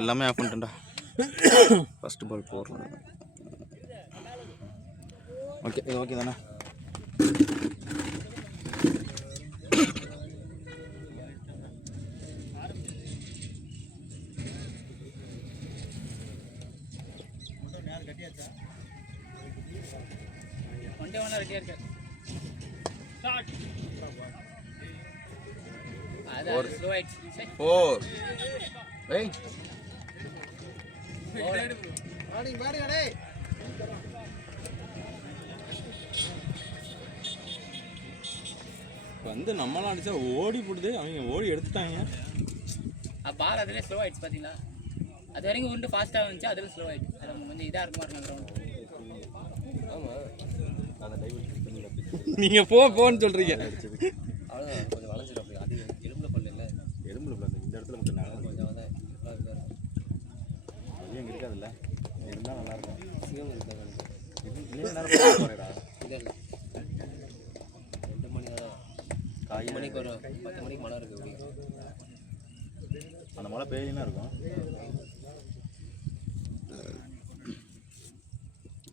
எல்லாமே of பண்ணிட்டேன்டா. First ball போடுறேன். Okay, இது ஓகே தானே? வந்து நம்மளாம் அடிச்சா ஓடி போடுது, அவங்க ஓடி எடுத்துட்டாங்க. பால் அதிலே ஸ்லோ ஆயிடுச்சு பார்த்தீங்களா? அது வரைக்கும் உருண்டு ஃபாஸ்ட்டாக வந்துச்சு, அதில் ஸ்லோ ஆயிடுச்சு. அதில் கொஞ்சம் இதாக இருக்குமா இருக்கும். நீங்கள் போன்னு சொல்கிறீங்க. அவ்வளோதான், கொஞ்சம் வளைஞ்சிடும். அப்படி அது எலும்புல பல்லு இல்லை, எலும்புல பல்லு இந்த இடத்துல மட்டும் நாங்கள் கொஞ்சம் வந்து இங்கே இருக்காதுல்ல, இருந்தால் நல்லாயிருக்கும். சிவம் இருக்காது இல்லை, நேரம் இல்லை 2 மணி தான், 5 மணிக்கு வரும், 10 மணிக்கு மழை இருக்குது. அப்படி அந்த மழை பெய்யுன்னா இருக்கும்.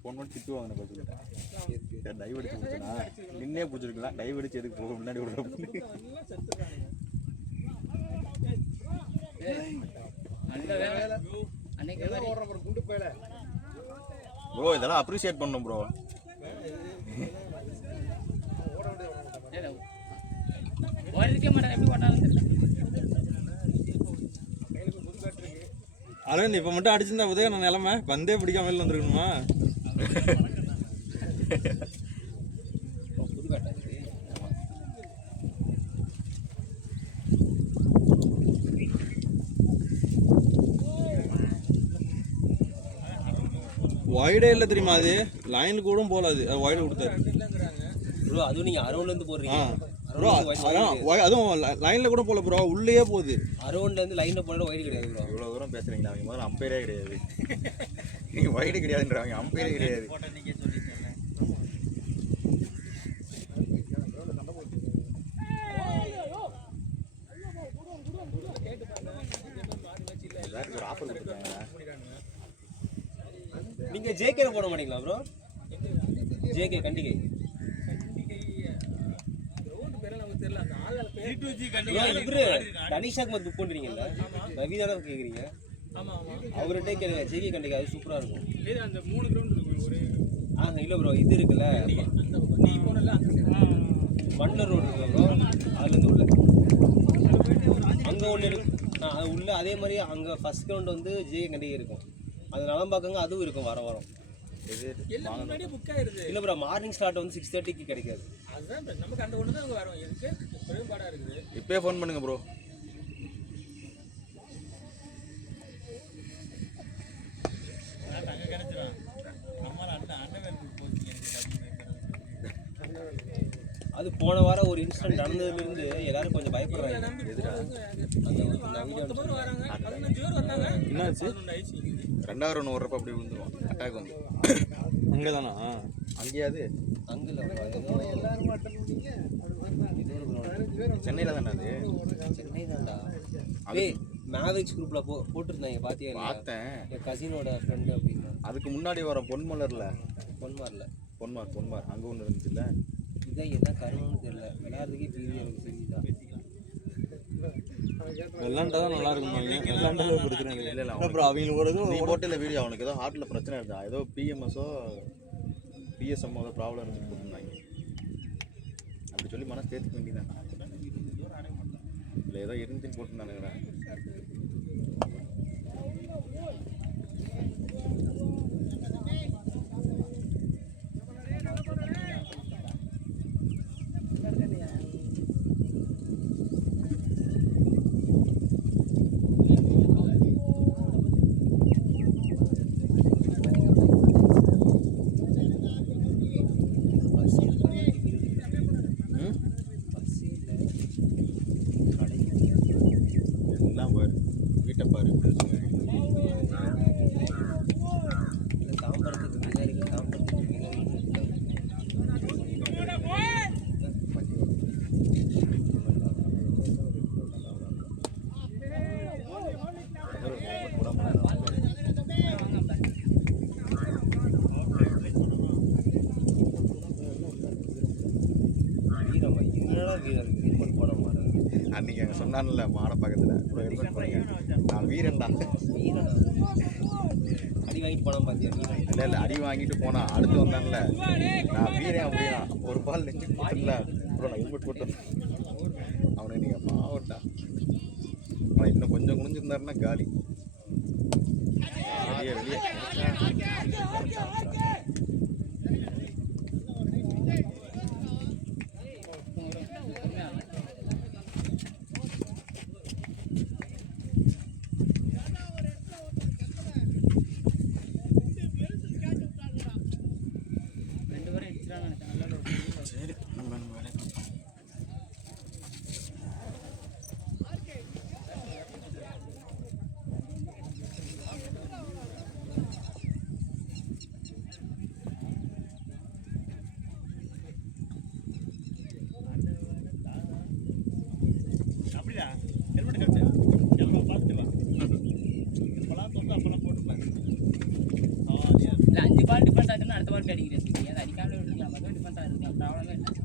பொண்ணு திட்டுவாங்க பார்த்துக்கிட்டேன். டைவ் அடிச்சு பிடிச்சனா நின்னே பிடிச்சிருக்கலாம். டைவ் அடிச்சு எதுக்கு போக முன்னாடி விடுற ப்ரோ. இதெல்லாம் அப்ரிஷியேட் பண்ணணும் ப்ரோ. அரவிந்த் இப்போ மட்டும் அடிச்சிருந்தா உதய நான் நிலமை வந்தே பிடிக்காம வெளில வந்துருக்கணுமா? வைடே இல்லை தெரியுமா? அது லைனுக்கு கூட போகலாது, அது வைடு கொடுத்தாரு ப்ரோ. அதுவும் நீங்கள் அரௌண்ட்லேருந்து போடுறீங்க ப்ரோ. அதுவும் லைனில் கூட போகல ப்ரோ, உள்ளேயே போகுது. அரௌண்ட்லேருந்து லைனில் போனால் வைடு கிடையாது ப்ரோ. இவ்வளோ தூரம் பேசுகிறீங்களா? அவங்க முதல்ல அம்பையரே கிடையாது. நீங்கள் வைடு கிடையாதுன்றவங்க அம்பையரே கிடையாது. ஒரு ஆஃபர் கொடுத்துருக்காங்க. நீங்கள் ஜேகேல போட மாட்டீங்களா ப்ரோ? ஜேகே கண்டிகை இவரு தனிஷாக்கு புக் பண்ணுறீங்கல்ல, ரவி தானே கேட்குறீங்க? அவர்கிட்ட கேளுங்க. ஜேகே கண்டிகை அது சூப்பராக இருக்கும். இல்லை ப்ரோ, இது இருக்குல்ல வண்டலூர் ரோடு இருக்குல்ல ப்ரோ, அதுலேருந்து உள்ள அங்கே ஒன்று இருக்கு. அது உள்ள அதே மாதிரி அங்கே ஃபர்ஸ்ட் கிரவுண்ட் வந்து ஜேகே கண்டிகை இருக்கும். அது நலம்பாக்கங்க, அதுவும் இருக்கும் வாரம் வாரம். இல்லை ப்ரோ, மார்னிங் ஸ்லாட் வந்து 6:30க்கு கிடைக்காது. இப்போயே ஃபோன் பண்ணுங்க ப்ரோ. அது போன வாரம் ஒரு இன்சிடென்ட் நடந்ததுலேருந்து எல்லாரும் கொஞ்சம் பயப்படுறாங்க. என்னாச்சு? 2வது ரன் ஓடுறப்ப அப்படி விழுந்துருவோம். அட்டாக் வந்து அங்கே தானா? அங்கேயாது அங்கே சென்னையில் தானே? அது சென்னை தான்டா. மேவரிக்ஸ் குரூப்பில் போட்டிருந்தாங்க பார்த்தியா? பார்த்தேன். என் கசினோட ஃப்ரெண்டு அப்படின்னா. அதுக்கு முன்னாடி வர பொன்மலரில் பொன்மார் அங்கே ஒன்று இருந்துச்சுல்ல. இதுதான் என்ன கருணுன்னு தெரியல. விளையாடுறதுக்கே பெரிய எனக்கு தெரியுதா? விளாண்டா தான் நல்லா இருக்கும். விளாண்டா பிரச்சனை இல்லை. இல்லை அப்புறம் அவங்களுக்கு ஒரு நீ போட்டில் வீடியோ அவனுக்கு ஏதோ ஹார்ட்டில் பிரச்சனை இருந்தா, ஏதோ பிஎம்எஸோ பிஎஸ்எம்மோ ப்ராப்ளம் இருந்துச்சு போட்டுருந்தாங்க. அப்படி சொல்லி மனசு தேர்த்துக்க வேண்டியதான். இல்லை ஏதோ இருந்துச்சுன்னு போட்டுருந்தானுங்கடா. எல்லாம் பாரு. அன்னைக்கு அங்கே சொன்னான்ல மாட பக்கத்தில் ப்ரோ ஹெல்மெட் போடுங்க நான் வீரன்டா. அடி வாங்கிட்டு போனா பாத்தியா நீ? இல்லை இல்லை அடி வாங்கிட்டு போனான் அடுத்து வந்தான்ல நான் வீரன் அப்படின்னா ஒரு பால் நெஞ்சு போட்டுல ப்ரோ நான் ஹெல்மெட் போட்டு அவனுக்கு நீங்கள் பாவட்டா அவன் இன்னும் கொஞ்சம் குனிஞ்சிருந்தாருன்னா காலி வெளியே வெளியே. இல்லை 5 பால் டிஃபென்ஸ் ஆகிட்டோம்னா அடுத்த பால் அடிக்கிறேன். அது அடிக்காமலே விட்டுருக்கலாம், மட்டும் டிஃபென்ஸ் ஆகிருக்கலாம், ப்ராப்ளமே இல்லை.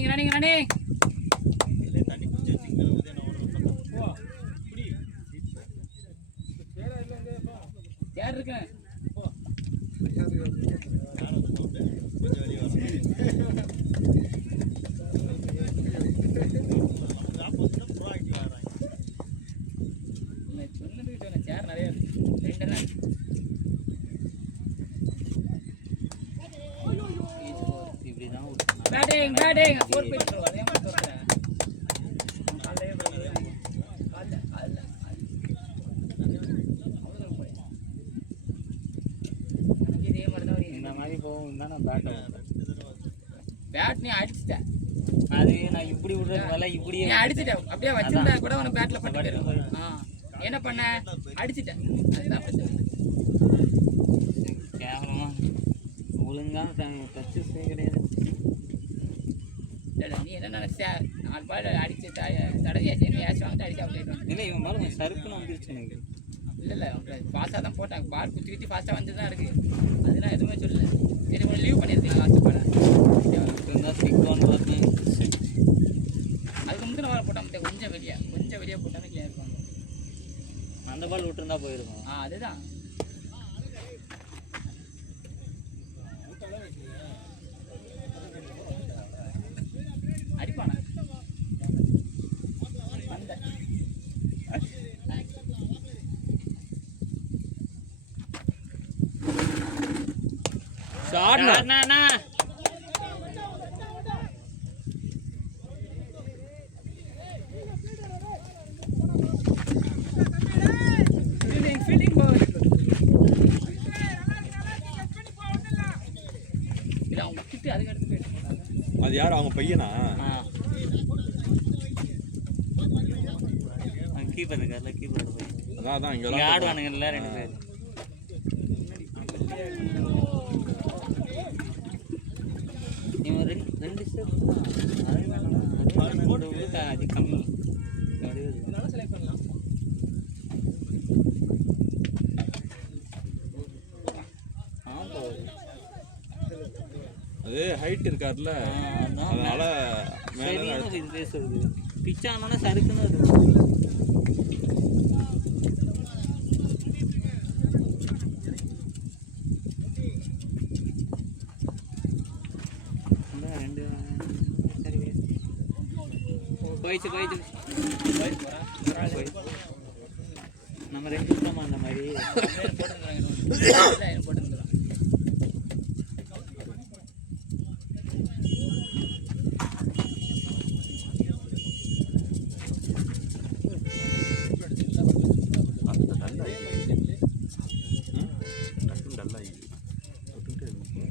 running. யார் இருக்கேன் சேர் நிறைய இப்படிதான் டேய் 4 போயிட்டு bro அதே மாதிரி தோறேன் காலையே காலைல அவ்வளவு போய் எனக்கு இதே மாதிரி தான் இந்த மாதிரி போகும் தானே பேட் நீ அடிச்சிட்ட அது நான் இப்படி விடுறது வேலை இப்படியே நீ அடிச்சிட்ட அப்படியே வச்சிருந்தா கூட உன பேட்ல பட்டு போயிடும் என்ன பண்ண அடிச்சிட்ட அதுதான் பிரச்சனை கேவலமா ஒழுங்கா டச்சு கிடையாது இல்ல நீ என்ன நினைச்ச 4 பால் அடிச்சு தடவியாச்சு நீ ஏசி வாங்கிட்டு அடிச்சு அவுட் ஆயிடுவான் இல்லை இவன் பாருங்க சருக்குன்னு வந்துருச்சு எனக்கு இல்ல ஃபாஸ்டா தான் போட்டாங்க பால் குத்தி குத்தி ஃபாஸ்டா வந்து தான் இருக்கு அதெல்லாம் எதுவுமே சொல்லல சரி உன லீவ் பண்ணிருக்கீங்க லாஸ்ட் பால் இருந்தால் ஸ்டிக் பார்த்தேன் அதுக்கு முந்தின வாரம் போட்டாங்க கொஞ்சம் வெளியே போட்டாங்க கிளியர் இருக்கும் அந்த பால் விட்டுருந்தா போயிருக்கும் அதுதான் அடிப்பானா அந்த ஷாட் நானா ஃபீல்டிங் போய் இல்ல அவங்க கிட்ட அதுக்கு அடுத்து போயிட்டு போறாங்க அது யார் அவங்க பையனா கீப்பர் இருக்கார்ல கீப்பர் போய் அதான் இங்க இங்கே ஆடுவானுங்கல்ல 2 பேர் இவன் ரெண்டு ஸ்டெப் அது கம்மி அது ஹைட் இருக்கார்ல அதனால மேல இது பேசுறது பிச்சானோன்னா சருக்குன்னு அது போயிடுச்சு நம்ம 2 விட்டோமா அந்த மாதிரி போட்டுருந்துறாங்க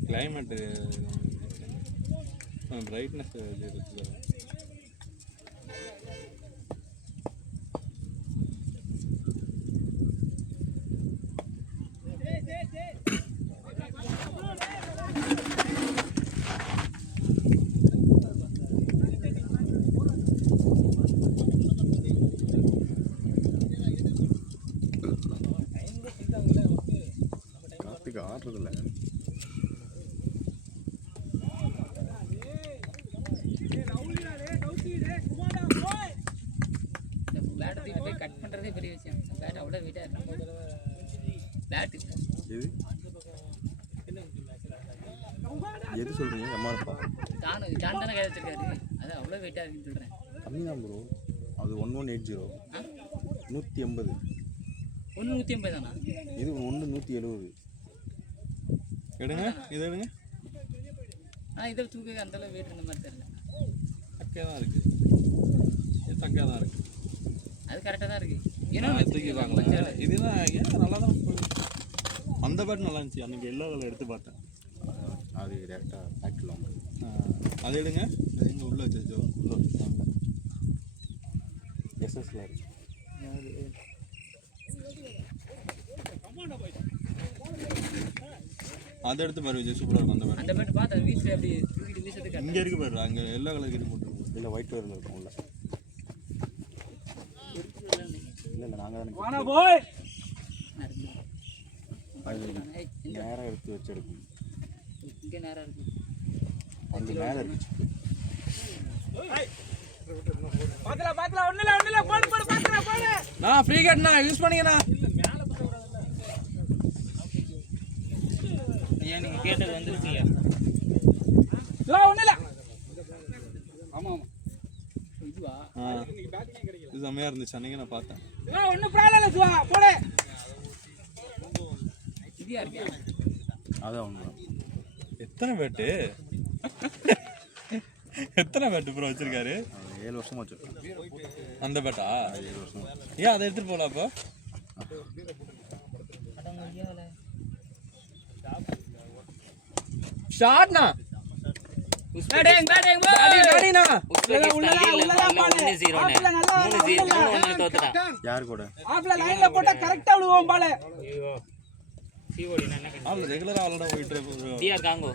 கிளைமேட் பிரைட்னஸ் இருக்குது கார்த்திக் ஆடுறதில்ல பேட் தூக்கி போய் கட் பண்றதே பெரிய விஷயம் பேட் அவ்வளோ வெயிட்டா இருக்கும் பேட் எது எது சொல்றீங்க எம்ஆர்ப்பா ஜான் தானே கையில் வச்சிருக்காரு அது அவ்வளோ வெயிட்டா இருக்குன்னு சொல்றேன் கம்மி தான் ப்ரோ அது 1180 180 ஒன்று 150 தானா இது 170 எடுங்க இது எடுங்க இதில் தூக்க அந்த அளவு வெயிட் இருந்த மாதிரி தெரியல தக்கையாக தான் இருக்கு இது தக்கையாக தான் இருக்கு அது கரெக்டாக தான் இருக்கு தூக்கி பார்க்கல இதுதான் ஏன் நல்லா தான் அந்த பேட் நல்லா இருந்துச்சு அன்றைக்கி எல்லா கலர் எடுத்து பார்த்தேன் அது டேரெக்டாக ஃபேக்ட்ரியில் வாங்க அது எடுங்க இங்கே உள்ள வச்சோ உள்ள வச்சுட்டாங்க எஸ்எஸ்ல இருக்கு அதை எடுத்து பாரு விஜய் சூப்பராக இருக்கும் அந்த பேட் அந்த பேட் பார்த்து வீசில் அப்படி தூக்கிட்டு வீசத்துக்கு இங்கே இருக்கு பாரு அங்கே எல்லா கலர் கிட்ட போட்டுருக்கோம் இல்லை ஒயிட் கலரில் இருக்கும் உள்ள இல்லை நாங்கள் வாடா போய் அது நேராக எடுத்து வச்சு எடுக்கணும் இங்கே நேராக இருக்கு அங்கே மேலே இருக்கு நான் ஃப்ரீ கேட்ண்ணா யூஸ் பண்ணிங்கண்ணா ஏன் நீங்கள் கேட்டது வந்துருச்சியா இதுவா இது செம்மையாக இருந்துச்சு அன்றைக்கி நான் பார்த்தேன் இதியா இருக்கா அதான் ஒன்று எத்தனை பேட்டு எத்தனை பேட்டு ப்ரோ வச்சிருக்காரு? 7 வருஷமா வச்சிருக்கேன். அந்த பேட்டா 7 வருஷமா. ஏன் அதை எடுத்துட்டு போகல அப்போ? ஷாட்னா பேட்டிங் பேட்டிங் டாடினா யார் கூட? ஆள் ரெகுலரா ஆளடா போயிட்டு இருக்கு. DR Congo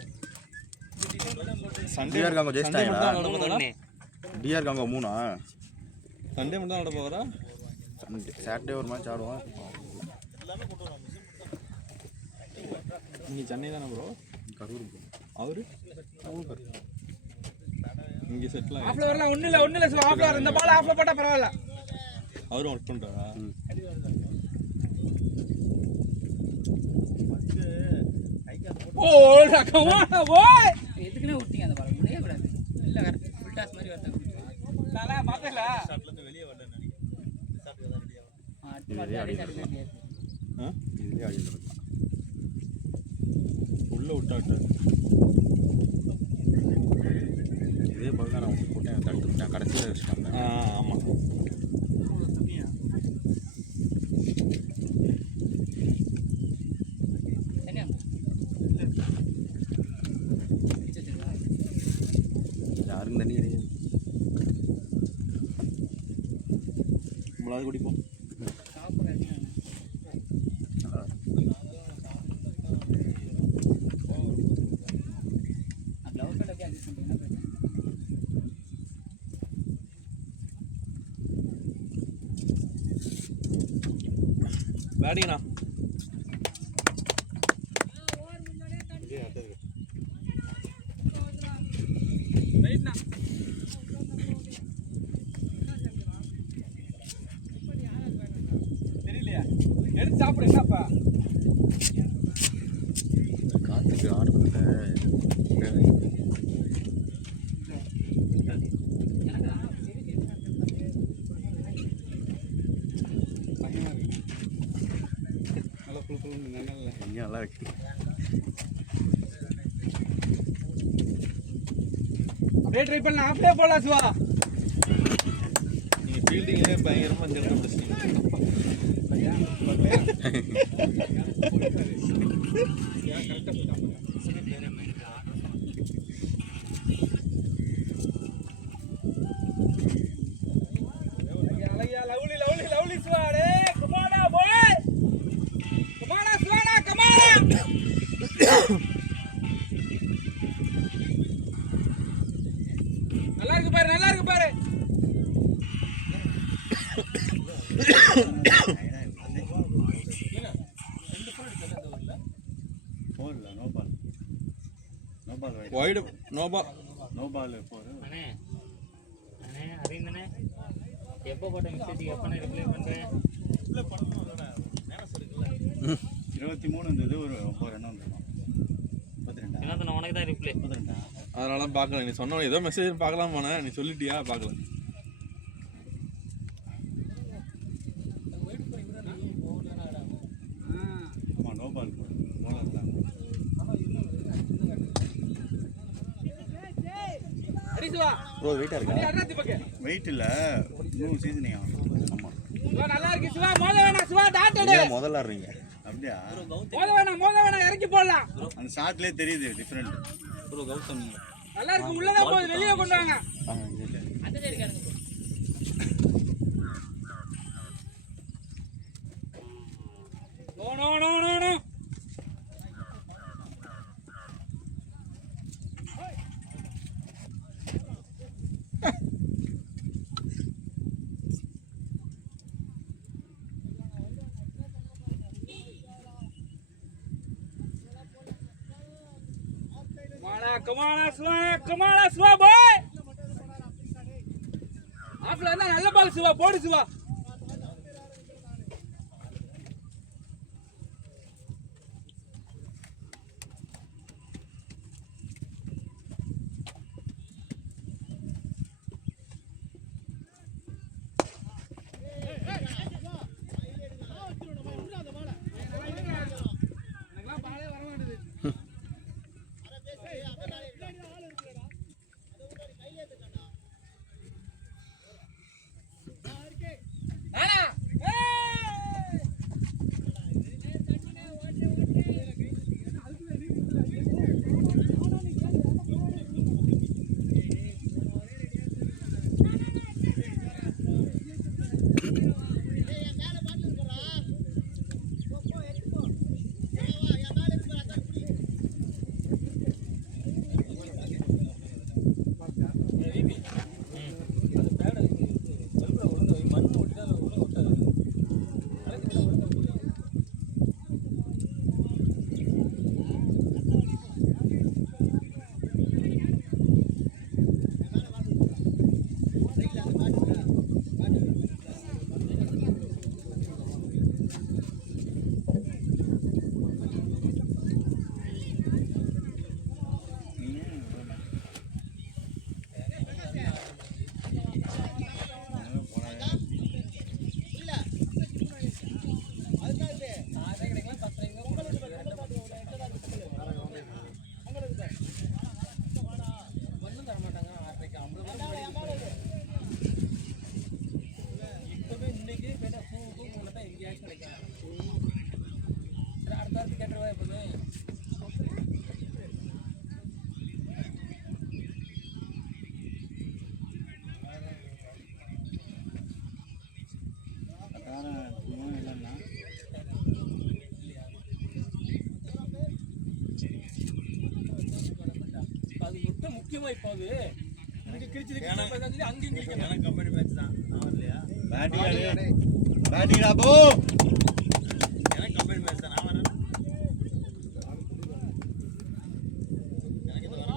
Sunday DR Congo ஜெயிச்சிட்டாங்களா? ஒண்ணு டிஆர் காங்கோ 3ஆ? சண்டே மட்டும் தான் ஆட போறா? சாட்டர்டே ஒரு மேட்ச் ஆடுவோம். நீங்க சென்னை தானே ப்ரோ? கரூர் bro. அவரு கரூர். இங்க செட்டில் ஆஃப்ல வரலாம். ஒண்ணு இல்ல சோ ஆஃப்ல இந்த பால் ஆஃப்ல போட்டா பரவாயில்ல. அவரும் ஒர்க் பண்றாரா? ஓடா கமான் ஓய். எதுக்குனே விட்டீங்க அந்த பால் முடியவே கூடாது. இல்ல கரெக்ட் ஃபுல் டாஸ் மாதிரி வரது. நல்லா பாத்தல. அடுத்து மாதிரி அடி சாப்பிடுங்க. இதுலயே ஆடிட்டு இருக்கேன். உள்ள விட்டாட்டு இதே பால் தான் நான் போட்டேன், தடுத்து விட்டேன், கடைசியில் வச்சுட்டாங்க. ஆமா. தனியா யாருக்கும் தண்ணி கிடையாது. நம்மளாவது குடிப்போம். சாப்பிட அடிச்சாங்க. அந்த லவ் பேட் அப்படியே அட்ஜஸ்ட் பண்ணிட்டீங்கன்னா போயிடும். பேட்டிங்கண்ணா ரைட்னா. தெரியலையா? எடுத்து சாப்பிடு என்னப்பா? காற்றுக்கு ஆடுறதில்ல. நல்லா ஃபுல் ஃபுல் நல்லா இங்கே நல்லா இருக்கு. அப்படியே ட்ரை பண்ணலாம். ஆஃப்லயே போலாம் சிவா. நீங்க ஃபீல்டிங்கே பயங்கரமா இந்த இடத்துல பிரச்சனை. அழகியா லவ்லி சிவா. டேய் கமானா பாய். கமானா சிவானா கமானா. நல்லா இருக்கு பாரு, நல்லா இருக்கு பாரு. வைடு நோபா அண்ணே அண்ணே அறிந்தனே எப்போ போட்ட மெசேஜ் எப்போ ரிப்ளை பண்றேன்? 23 இருந்தது, ஒரு 2 வந்துடும். 32. என்ன உனக்கு தான் ரிப்ளை. அதனால பார்க்கல. நீ சொன்ன ஏதோ மெசேஜ் பார்க்கலாம் போனேன், நீ சொல்லிட்டியா பார்க்கல. அடி சிவா. ப்ரோ வெயிட்டாக இருக்கா? அடி அண்ணாத்தி பக்கம். வெயிட் இல்லை, இன்னும் சீசனிங் ஆகும். ஆமாம். சிவா நல்லா இருக்கு சிவா. மோத வேணாம் சிவா. டாட் எடு. முதல்ல ஆடுறீங்க அப்படியா? மோத வேணாம் இறக்கி போடலாம். அந்த ஷாட்லேயே தெரியுது டிஃப்ரெண்ட். ப்ரோ கௌதம் நல்லா இருக்கு. உள்ளதான் போகுது. வெளியே கொண்டு வாங்க. அந்த சைடு கிடந்து no. Come on, Swa, boy. ஆஃப்ல இருந்தா நல்ல பால் சிவா. போடு சிவா. தெரியுமா இப்போ அது இங்க கிழிச்சு அங்க இங்க எனக்கு கம்பெனி மேட்ச் தான் நான் வரலையா பேட்டிங்கடா போ எனக்கு கம்பெனி மேட்ச் தான் நான் வரேன் எனக்கு இது வர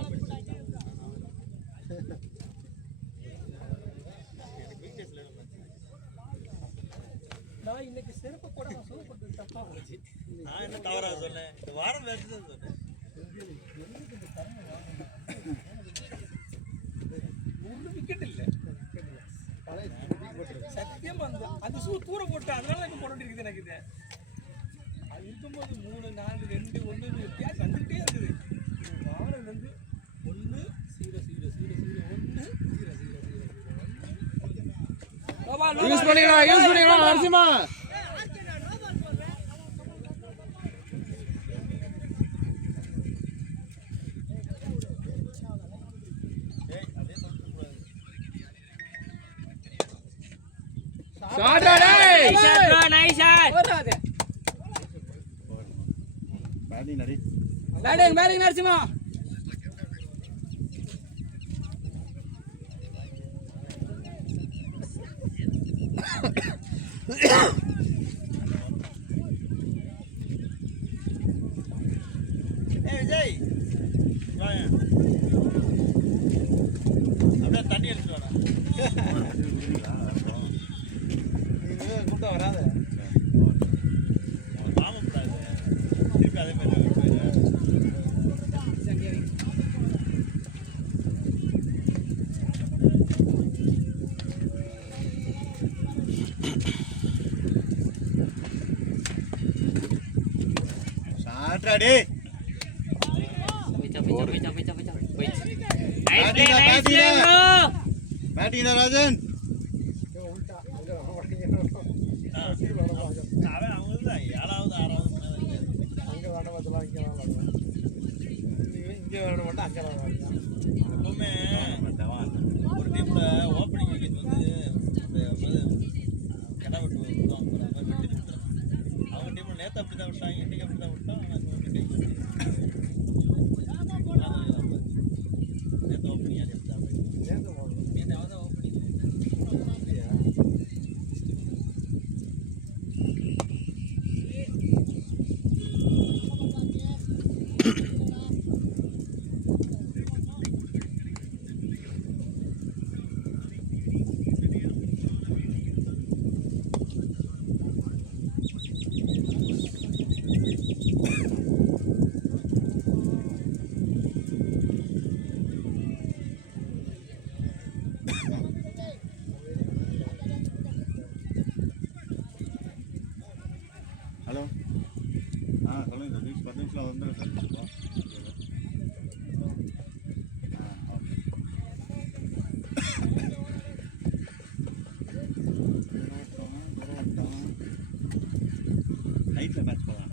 நான் இன்னைக்கு செருப்பு போட சொல்லப்பட்டது தப்பா போச்சு. நான் என்ன தவறா சொன்னேன் இந்த வாரம் மேட்ச் தான் சொன்னேன் ஒரு விக்கெட் இல்ல சத்தியமா அந்த ஷூ தூர போட்டு அதனால எனக்கு போட வேண்டியிருக்குது எனக்கு இது அது இருக்கும்போது 3 4 2 1 வித்தியாசம் வந்துகிட்டே இருக்குது வாரம் வந்து 1 0 0 0 0 1 0 0 0 யூஸ் பண்ணிக்கலாம் நரசிம்மா. ஷாட் டேய் ஷாட் ப்ரோ நைஸ் ஷாட் போறாதே. பேட்டிங் நடி பேட்டிங் நரசிம்மா. விஜய் வாங்க அப்படியே தண்ணி எடுத்துட்டு வாடா கூட்டம் வராத மாமப்படாது திருப்பி அதே மாதிரி போயிடு ஷாட்ரா டேய் நைஸ் ப்ளே ப்ரோ. பேட்டிங்கடா ராஜன் அவன் அவங்களுக்கு தான் 7வது 6வது எப்பவுமே ஒரு டீம்ல ஓப்பனிங் விக்கெட் வந்து கிட விட்டு விட்டோம் வெட்டி விட்டுறாங்க அவங்க டீம்ல நேற்று அப்படி தான் விட்டாங்க இன்னைக்கு அப்படி தான் விட்டோம் நேற்று ஓப்பனிங் அது எப்படி தான் ஓப்பனிங் ஹலோ சொல்லுங்கள் சார் 10 நிமிஷம் வந்துடுங்க சார் நைட்டில் மேட்ச் போகலாம்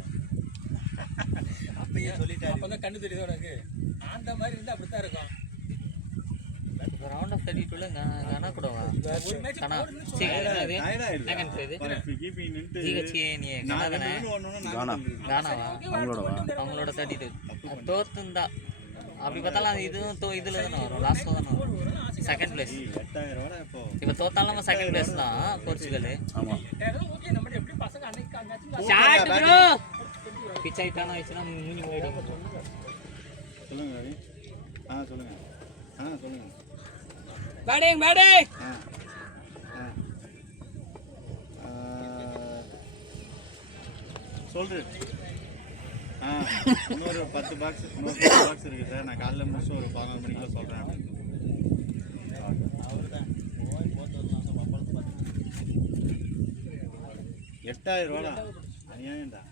அப்பயே சொல்லிட்டாரு அப்பதான் கண்ணு தெரியுது உனக்கு அந்த மாதிரி இருந்தா அப்படித்தான் இருக்கும் ரவுண்ட் ஆஃப் 32ல கானா கூடவா ஒரு மேட்ச் கானா கானாவா அவங்களோட 32 தோத்துந்தா அப்படி பார்த்தாலும் இதுவும் இதுல தானே வரும் லாஸ்ட்ல தானே வரும் செகண்ட் பிளேஸ் 8000 இப்போ இப்போ தோத்தாலும் நம்ம செகண்ட் பிளேஸ் தான் போர்ச்சுகல் ஆமாம் ஓகே நம்ம எப்படி பசங்க அன்னைக்கு அங்க ஷாட் ப்ரோ. பிச் ஆயிட்டானா வச்சுனா மூணு போயிடும் சொல்லுங்கள் ரவி சொல்லுங்கள் சொல்லுங்கள் பேட்டிங் சொல்கிறேன் இன்னொரு 10 பாக்ஸ் இருக்குது சார் நான் காலையில் முடிச்சு ஒரு 14 மணிக்குள்ள சொல்கிறேன் அவர்தான் போய் போட்டு வரலாம் பப்பளத்து பார்த்து 8000 அநியாயம்டா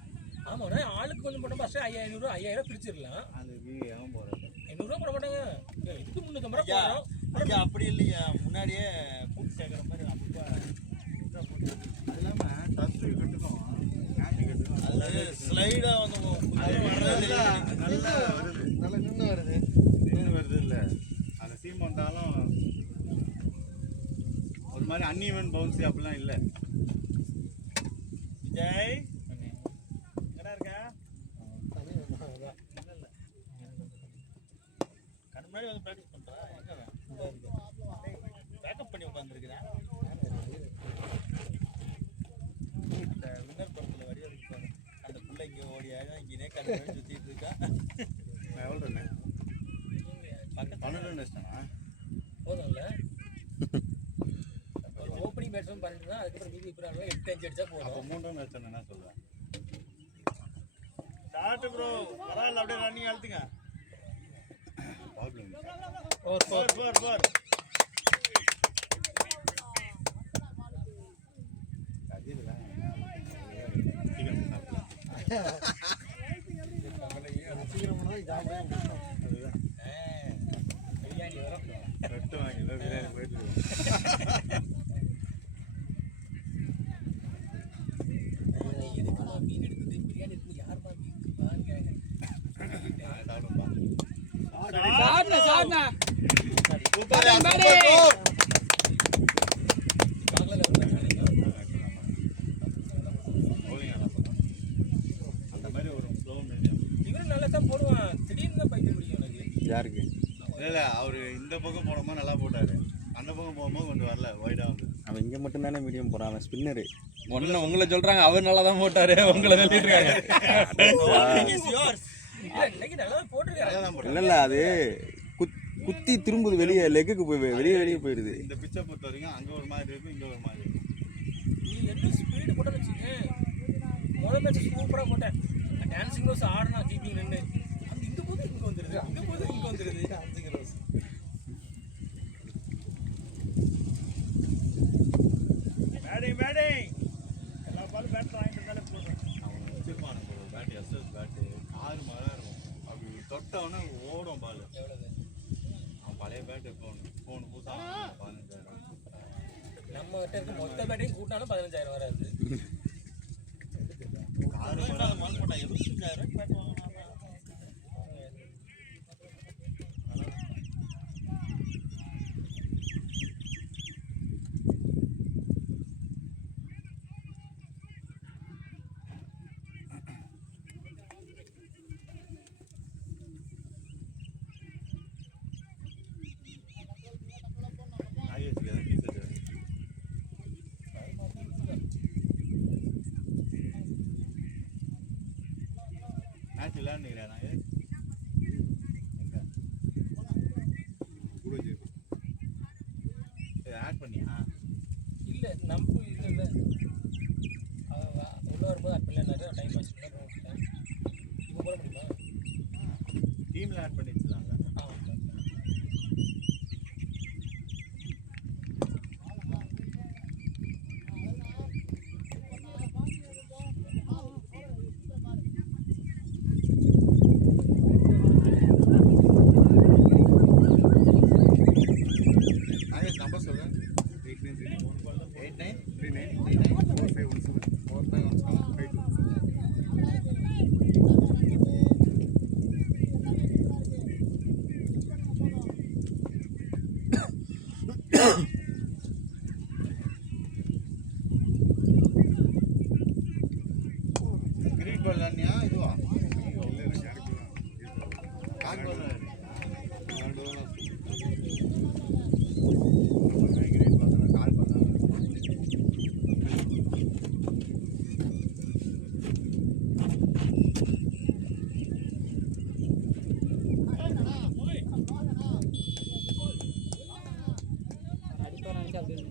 ஆமாண்ணா ஆளுக்கு கொஞ்சம் போட்ட ஃபர்ஸ்ட் 5000 பிரிச்சிடலாம் அதுக்கு ஏன் போகிறது 500 போட மாட்டாங்க இதுக்கு 350 ஐயா போடுறோம் ஐயா அப்படி இல்லையா முன்னாடியே கூட்டு சேர்க்குற மாதிரி அப்பப்போ அது இல்லாமல் டஸ்ட் கட்டுக்கும் அது ஸ்லைடாக வந்து நல்லா வருது நல்லா நின்று வருது இல்லை அந்த சீம் வந்தாலும் ஒரு மாதிரி அன்இவன் பவுன்ஸு அப்படிலாம் இல்லை விஜய் எங்கடா இருக்க கண் முன்னாடி வந்து ப்ராக்டிஸ் பண்ணுறா பண்ணி உட்காந்துருக்கிறேன். இந்த வின்னர் படத்துல வடிவா இருப்பாங்க. அந்த புள்ள இங்க ஓடி இங்கே கண்ணு சுத்திட்டு இருக்கா. எவ்வளோ ரன்னு? 12 ரன் வச்சிட்டானா? போதும்ல ஓப்பனிங் பேட்ஸ்மேன் 12 தான், அதுக்கப்புறம் மீதி இப்போ 8-5 அடிச்சா போதும். அப்போ 3 ரன் வச்சானு என்ன சொல்லுவேன்? Start bro. பரவாயில்ல, அப்படியே ரன்னிங் அழுத்துங்க. ப்ராப்ளம் ஃபோர் அஜித்ல சீக்கிரம் ஜாலியாக அதுதான் பிரியாணி வரும். ரெட்டு வாங்கில பிரியாணி போயிட்டு எதுக்குமா மீன் எடுக்குது, பிரியாணி எடுக்குது, யாருமா மீன் எடுக்குவான்னு கேட்குறேன். சாப்பிடும்பா. சாப்பிடுண்ணா சூப்பர் பக்கத்தில் ஒரு அந்த மாதிரி ஒரு ஃப்ளோ மீடியம். இவரும் நல்லா தான் போடுவான், திடீர்னு தான் பைக்க முடியும் எனக்கு. யாருக்கு? இல்லை அவர் இந்த பக்கம் போடும்போது நல்லா போட்டார், அந்த பக்கம் போகும்போது கொஞ்சம் வரல ஒயிடாக வந்து. அவன் இங்கே மட்டும்தானே மீடியம் போகிறான், அவன் ஸ்பின்னரு. ஒன்று உங்களை சொல்கிறாங்க, அவர் நல்லா தான் போட்டார், உங்களை சொல்லிட்டு இருக்காங்க. இன்னைக்கு நல்லா தான் போட்டிருக்காரு. இல்லை இல்லை அது குத்தி திரும்புது வெளியே, லெக்குக்கு போய் வெளியே போயிடுது. இந்த பிச்சை பொறுத்த வரைக்கும் அங்கே ஒரு மாதிரி இருக்கும், இங்கே ஒரு மாதிரி இருக்கும். நீ என்ன ஸ்பீடு போட்டேன்னு வச்சுக்கேன், முதல் மேட்ச் சூப்பராக போட்டேன். டான்சிங் ரோஸ் ஆடினா கீப்பிங் நின்று அந்த இங்கே போது இங்கே வந்துடுது, இங்கே போது இங்கே வந்துடுது. டான்சிங் ரோஸ் பேட்டிங் எல்லா பாலும் பேட் வாங்கிட்டு இருந்தாலே போடுறேன். அவன் வச்சிருப்பான் ஒரு பேட்டு, எஸ்எஸ் பேட்டு 6 மணி நேரம் இருக்கும். அப்படி தொட்டவொன்னே ஓடும் பால். எவ்வளவு அவன் பழைய பேட்டு ஃபோன் புதுசாக 15,000. நம்ம கிட்ட இருக்க மொத்த பேட்டையும் கூட்டினாலும் 15,000 வராது. 6 மணி நேரம் வாங்க போட்டா 25,000 பேட் வாங்கினா மேட்ச் விளையாண்டுக்கிறேன் நான். ஆட் பண்ணியா? இல்லை நம்ம இது இல்லை, உள்ள வரும்போது அது பிள்ளைனாரு டைம் பாஸ் பண்ணி இப்போ போட முடியுமா? டீமில் ஆட் பண்ணி வச்சுருந்தாங்க. நம்பர் சொல்லு. 89394517. கிரீட் பால் தானியா இதுவா? கால் பால் அடிப்பாரான்னு அப்படின்னு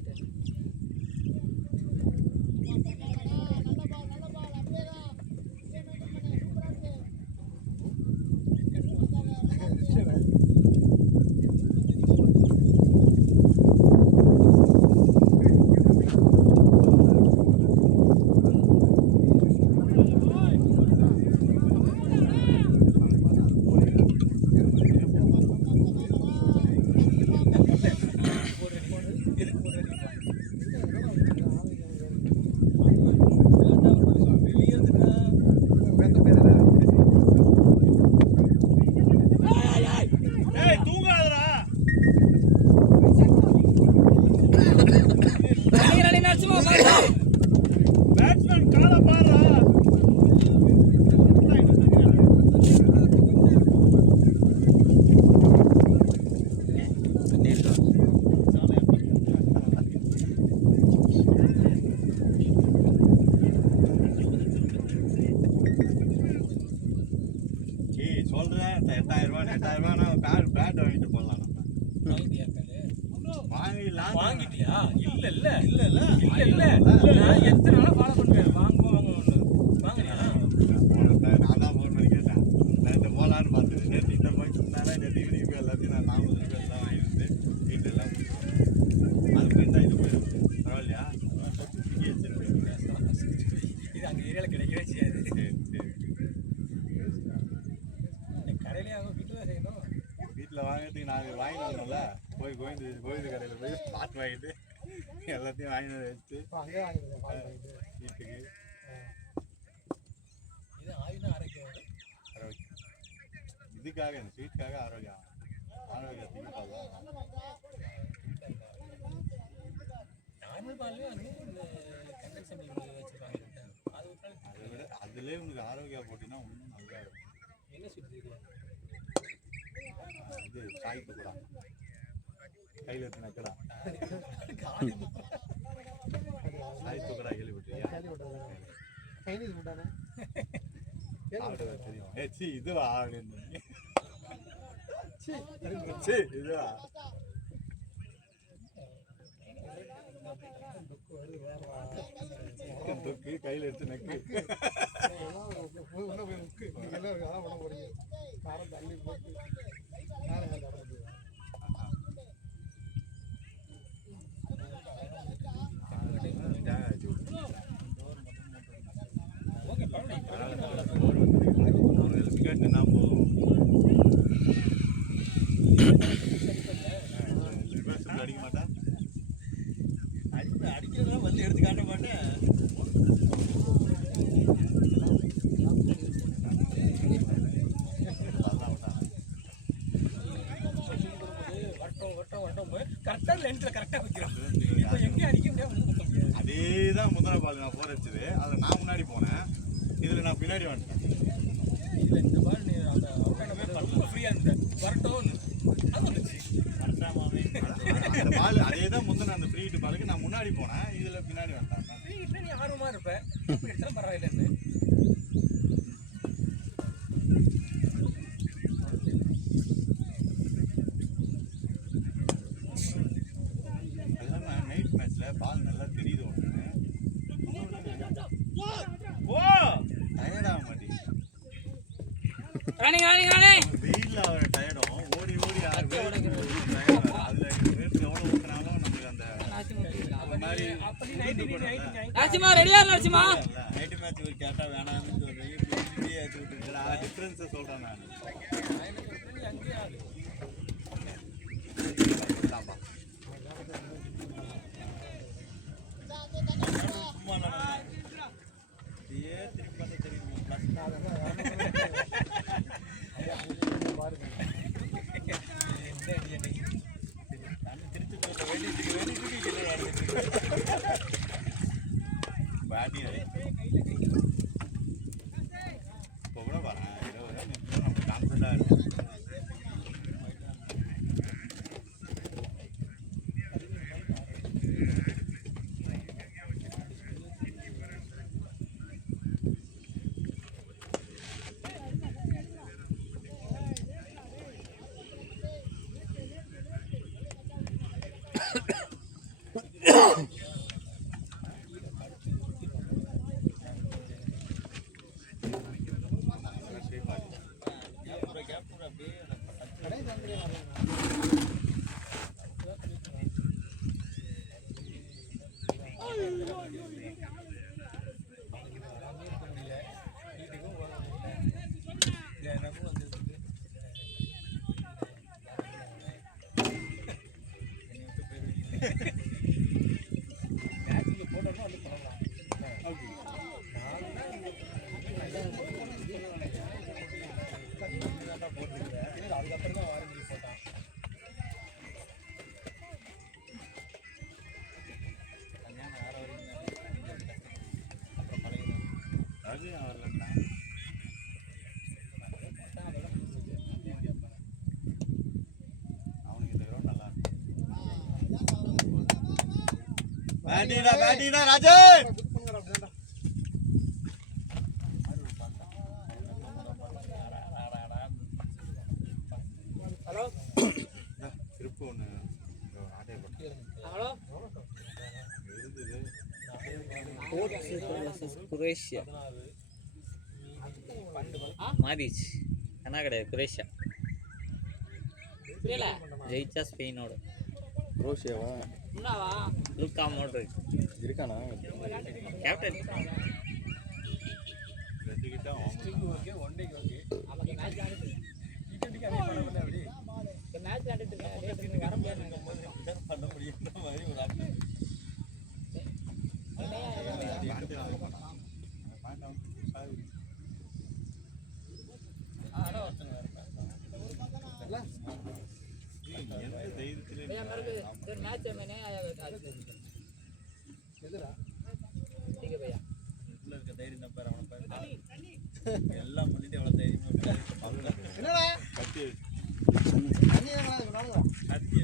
இல்லையா? இல்ல. நான் எத்தனை நாளா ஃபாலோ பண்றேன். வாங்குவோம்னு. வாங்குறியா? நான் தான் ஃபோன் பண்ணி கேட்டேன். நேற்று போகலான்னு பார்த்தேன். நேற்று இந்த ஃபங்க்ஷன்னால நேற்று ஈவினிங் போய் எல்லாத்தையும் நான் 40 ரூபாய் எல்லாம் வாங்கிட்டு வீட்டு எல்லாம் அது போயிட்டா இது போயிடும். பரவாயில்லையா? இது அங்க ஏரியால கிடைக்கவே செய்யாது. கடையிலே ஆகும், வீட்டுல தான் செய்யணும். வீட்டில் வாங்கிறதுக்கு நாங்கள் வாங்கிட்டு வந்தோம்ல, போய் கோவிந்து கடையில் போய் பாட்டு வாங்கிட்டு எல்லாத்தையும் வாங்கிட்டு வச்சு வீட்டுக்கு இது ஆயுதம் ஆரோக்கியம். ஆரோக்கியம் இதுக்காக இந்த ஸ்வீட்டுக்காக ஆரோக்கியத்துக்கு நார்மல் பால்லே வந்து இந்த கண்டென்சர் மில்க் வச்சிருப்பாங்க. அது விட்டாலும் அதை விட அதுலேயே உங்களுக்கு ஆரோக்கியா போட்டிங்கன்னா இன்னும் நல்லா இருக்கும். என்ன ஸ்வீட் இருக்கு? இது சாய்ப்பு கூட கையில் எடுத்து நக்கடா சாய்ப்பு கூட கேள்விப்பட்டிருக்கியா? சாப்பிடுவா தெரியும். சி இதுவா அப்படின்னு இதுவா தொக்கு கையில் எடுத்து நக்கு கேட்டுனா போதும். அடிக்க மாட்டேன். அடிக்கிறதெல்லாம் வந்து எடுத்து காட்ட மாட்டேன். கரெக்டா லென்த்ல கரெக்டா வைக்கிறோம். இப்போ எங்க அடிக்க முடியாது. அதேதான் முந்தின பால் நான் போற வச்சது. அதில் நான் முன்னாடி போனேன், இதில் நான் பின்னாடி வந்துட்டேன். இல்ல இந்த பால் நீ அந்த அவுட்டானவே ரொம்ப ஃப்ரீயா இருந்த வரட்டும் அது வந்துச்சு. அந்த பால் அதேதான் முந்தின அந்த ஃப்ரீ ஹிட் பாலுக்கு நான் முன்னாடி போனேன், இதில் பின்னாடி வந்துட்டேன். ஃப்ரீ ஹிட்ல நீ ஆர்வமா இருப்ப. இப்ப எடுத்தா பரவாயில்லைன்னு. நைட் மேட்ச்ல பால் நல்லா தெரியுது. டயர்ட் ஆக மாட்டேங்குது. வெயில்ல அவர் டயர்டும் ஓடி ஆறு பேர் அதுல 2 பேருக்கு எவ்வளவு ஊத்துனாலும் நமக்கு அந்த மாதிரி அப்ப நீ நைட் நரசிம்மா ரெடியா நரசிம்மா? நைட்டு மேட்ச் ஒரு கேட்டா வேணாம்னு சொல்றேன். இப்படி ஏற்றி விட்டுட்டு டிஃபரன்ஸை சொல்றேன் நான். அங்கே ஆடு. சும்மா திருப்பி பார்த்தா தெரியும். இப்போ கூட பாருங்க, 20 நிமிஷம் நம்ம கான்ஃபிடண்டாக இருக்கும். பேட்டிடா ராஜன். ஹலோ திருப்பு ஒன்று ஆட்டை ஹலோ போர்ச்சுகல் vs குரேஷியா மாறிச்சு என்ன கிடையாது குரேஷியா புரியல ஜெயிச்சா ஸ்பெயினோட ரோஷியாவா லூக்கா மோட்ரிக் இருக்கானா கேப்டன் ஓகே ஒன் டேக்கு ஓகே டிக்கெட்டுக்கு அதே பண்ண பண்ண அப்படி மேட்ச் ஆடிட்டு இருக்கேன் வர முடியாது பண்ண முடியுன்ற மாதிரி ஒரு ஆட்டம் भैया मेरे को सर मैच है मैंने आया எதுடா ठीक है भैया உள்ள இருக்க தைரியம் தான் பாரு அவன பாரு எல்லாம் பண்ணிட்டு எவ்வளவு தைரியமா என்னடா கத்தி தண்ணி என்னடா கத்தி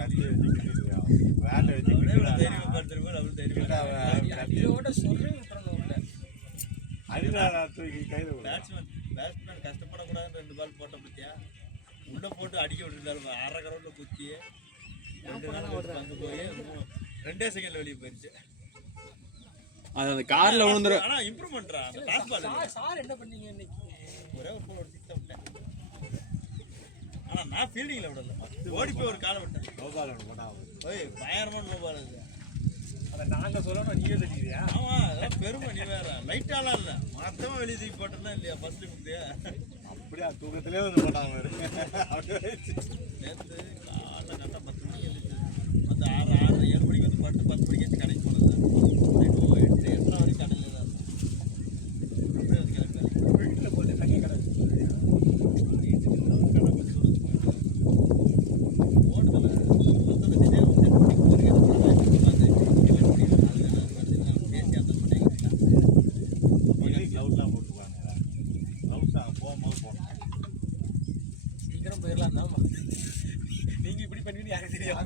வச்சு கிட்டியா வேலை வச்சு கிட்டியா தைரியம் பண்றப்ப அவரு தைரியம் இதோட சொல்லி விட்டுறணும்ல அடிடா தூக்கி கையில பேட்ஸ்மேன் கஷ்டப்படக்கூடாதுன்னு 2 பால் போட்ட பத்தியா உள்ள போட்டு அடிக்க விட்டுட்டாரு அரை கிரவுண்ட்ல குத்தி 2 நாள் வந்து போய் 2 செகண்ட்ல வெளிய போயிருச்சு அது அந்த கார்ல விழுந்துரும் ஆனா இம்ப்ரூவ்மென்ட்ரா அந்த டாஸ் பால் சார் என்ன பண்ணீங்க இன்னைக்கு ஒரே ஒரு போல் அடிச்சிட்டு விட்டேன் ஆனா நான் ஃபீல்டிங்ல விடல ஓடி போய் ஒரு காலை விட்டேன் லோ பால் போடா ஓய் பயங்கரமான லோ பால் அது அத நாங்க சொல்லணும் நீயே தெரியுறியா ஆமா அதெல்லாம் பெருமை நீ வேற லைட்டாலாம் இல்ல மொத்தமா வெளிய தூக்கி போட்டனா இல்லையா ஃபர்ஸ்ட் முந்து அப்படியே தூக்கத்திலே வந்து போட்டாங்க நேத்து காலைல கரெக்டா 10 மணிக்கு எழுந்திருச்சு அந்த 7 மணிக்கு வந்து பட்டு 10 மணிக்கு வந்து கடைக்கு போனது நைட் 8 வரைக்கும் கடையில தான் அப்படியே வந்து கிளம்பி வீட்டுல போட்டு தனியா கடை சீக்கிரம் போயிடலாம் தான் நீங்க இப்படி பண்ணுவீங்க யாருக்கு தெரியும்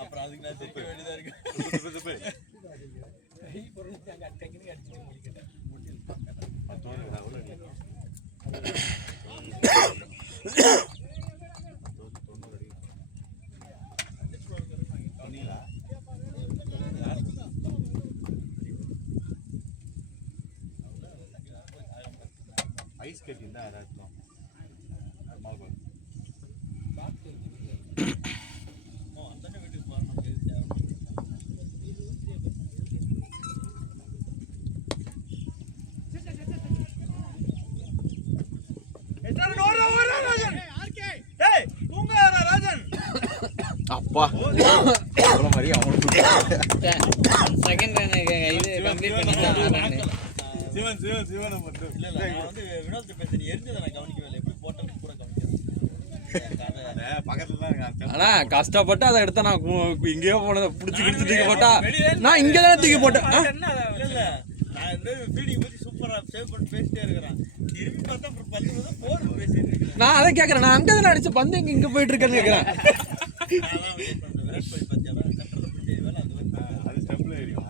அப்புறம் அதுக்கு நான் திருப்பி வேண்டியதா இருக்கு ஐஸ் கட்டி இருந்தா யாராச்சும் அப்பா அவ்வளோ மாதிரி அவனுக்கு செகண்ட் இது கம்ப்ளீட் பண்ணிட்டான் சிவனை மட்டும் இல்ல நான் வந்து வினோத் பேசி எரிஞ்சதை நான் கவனிக்கவே இல்லை எப்படி போட்டேன்னு கூட கவனிக்கிறேன் பக்கத்துல தான் இருக்கேன் ஆனா கஷ்டப்பட்டு அதை எடுத்தா நான் இங்கேயோ போனதை பிடிச்சி கிடிச்சு தூக்கி போட்டா நான் இங்கே தானே தூக்கி போட்டேன் இல்ல நான் இந்த ஃபீல்டிங் பத்தி சூப்பரா சேவ் பண்ணி பேசிட்டே இருக்கிறேன் திரும்பி பார்த்தா அப்புறம் பல்லு வந்து போர் பேசிட்டு இருக்கேன் நான் அதை கேட்கறேன் நான் அங்கே தானே அடிச்ச பந்து இங்க போயிட்டு இருக்கேன்னு கேட்கறேன் நான் வெயிட் பண்றேன் விராட் கோலி பத்தியால கட்டறத பிடிச்ச வேலை அது ஸ்டெப்ல ஏறியும்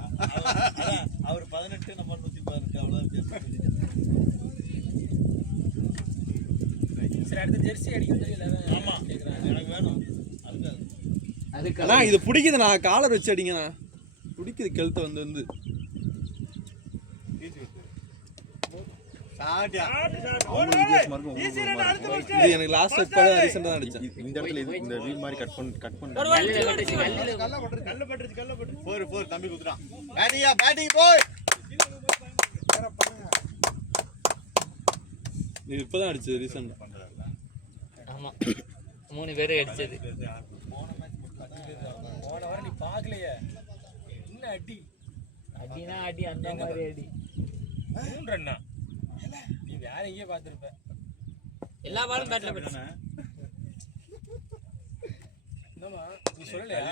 அவர் 18 நம்ம 118 அவ்வளவுதான் பேசிட்டு சரி அடுத்து ஜெர்சி அடிக்க தெரியல ஆமா எனக்கு வேணும் அதுக்கு அண்ணா இது பிடிக்குது நான் காலர் வச்சு அடிங்கண்ணா பிடிக்குது கழுத்தை வந்து இது எனக்கு லாஸ்ட் இப்போ ரீசெண்டாக தான் அடிச்சேன் இந்த இடத்துல இது இந்த வீல் மாதிரி கட் பண்ணி கல்ல பட்டுச்சு 4 தம்பி குத்துறான் பேட்டிங் போய் இது இப்போதான் அடிச்சது ரீசெண்டாக ஆமா 3 பேர் அடிச்சது போன வாரம் நீ பார்க்கலையே என்ன அடி அடினா அடி அந்த மாதிரி அடி 3 ரன்னா நீ வேற எங்கேயே பார்த்துருப்ப எல்லா பாலும் பேட்ல போயிடுச்சு என்னம்மா நீ சொல்லலையா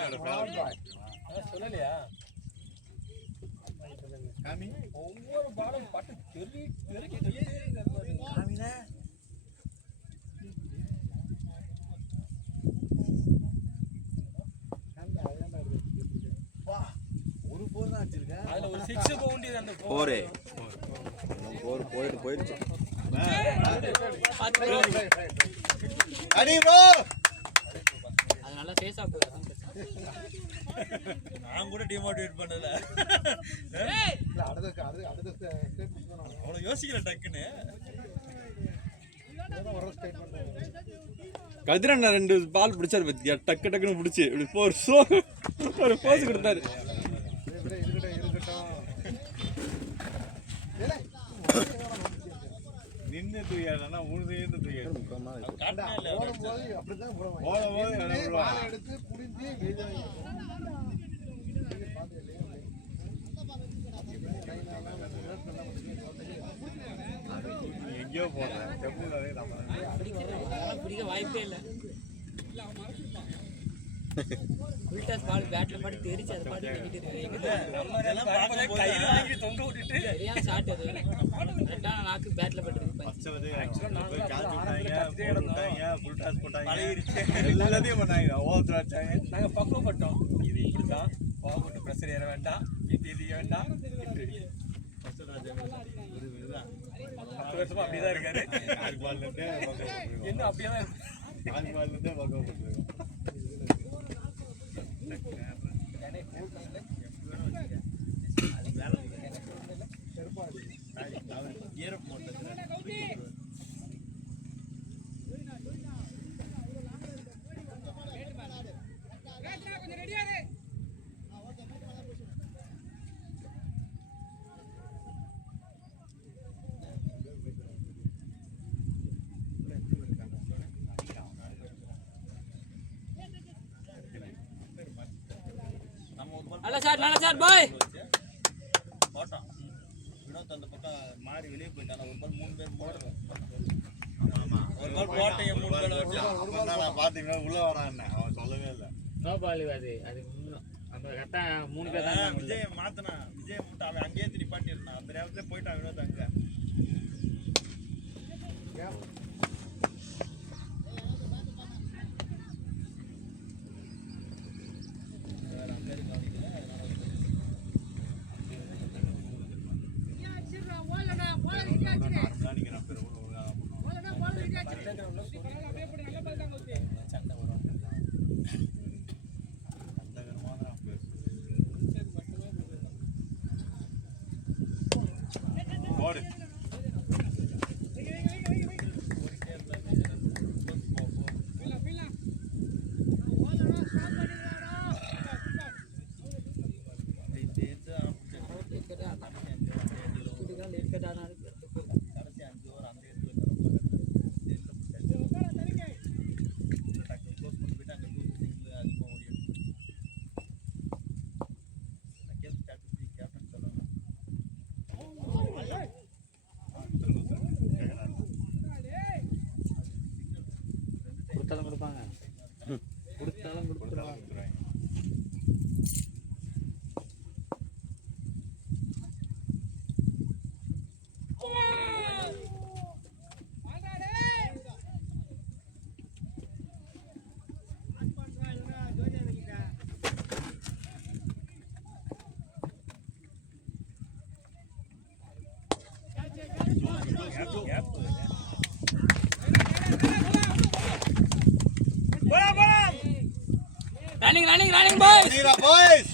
சொல்லலையா காமி ஒவ்வொரு பாலும் பட்டு தெருக்கி காமினா வா ஒரு போர் தான் வச்சிருக்க அதுல ஒரு 6 போக வேண்டியது அந்த போரு போயிடுச்சு அடி ப்ரோ அது நல்லா சேஸா போயிடும். நான் கூட டிமோட்டிவேட் பண்ணல அவ்வளோ யோசிக்கல டக்குன்னு கதிரண்ணா 2 பால் பிடிச்சாரு பத்தியா, டக்கு டக்குன்னு பிடிச்சி இப்படி ஒரு போஸ் கொடுத்தாரு. நின்று தூக்கியாடனா உழுந்து தூக்கியாடு காட்டினா இல்லை எங்கேயோ போடுறேன் செப்புலாவே நம்ம அதெல்லாம் பிடிக்க வாய்ப்பே இல்லை. உல்டாஸ் பால் பேட்ல பாட்டு தெரிச்சு அதை பாட்டு கட்டிட்டு இருக்கு. கையில வாங்கி தொங்க விட்டுட்டு சரியான ஷாட் அது. கரெக்டான நாக்கு பேட்ல பட்டுருக்கு. பச்சவதே போய் கால் விட்டாங்க ஃபுல் டாஸ் போட்டாங்க எல்லாத்தையும் பண்ணாங்க ஓவர் வச்சாங்க. நாங்க பக்குவப்பட்டோம். இது இப்படிதான் போகட்டு பிரஷர் ஏற வேண்டாம், பிபி ஏறிக்க வேண்டாம். 10 வருஷமா அப்படிதான் இருக்காரு. ஆறு பால்ல இருந்தே இன்னும் அப்படியே தான் இருக்கு. ஆறு பால்ல இருந்தே பக்கம் போட்டுருக்கோம். நல்ல ஷாட் பாய். போட்டான் வினோத் அந்த பக்கம் மாறி வெளியே போயிட்டான். ஒரு பால் 3 பேர் போடுறோம். ஒரு பால் போட்டேன் 3 பால் வச்சான். நான் பார்த்தீங்கன்னா உள்ள வரான்னு அவன் சொல்லவே இல்லை. நோ பால் அது அந்த கரெக்டா 3 பேர் தான். விஜய் மாத்தினா விஜய் மட்டும் அவன் அங்கேயே திருப்பாட்டி இருந்தான். அந்த நேரத்துல போயிட்டான் வினோத் அங்க. கொடுப்பாங்க, கொடுத்தாலும் கொடுத்துருவாங்க. Running, boys! Mira, boys!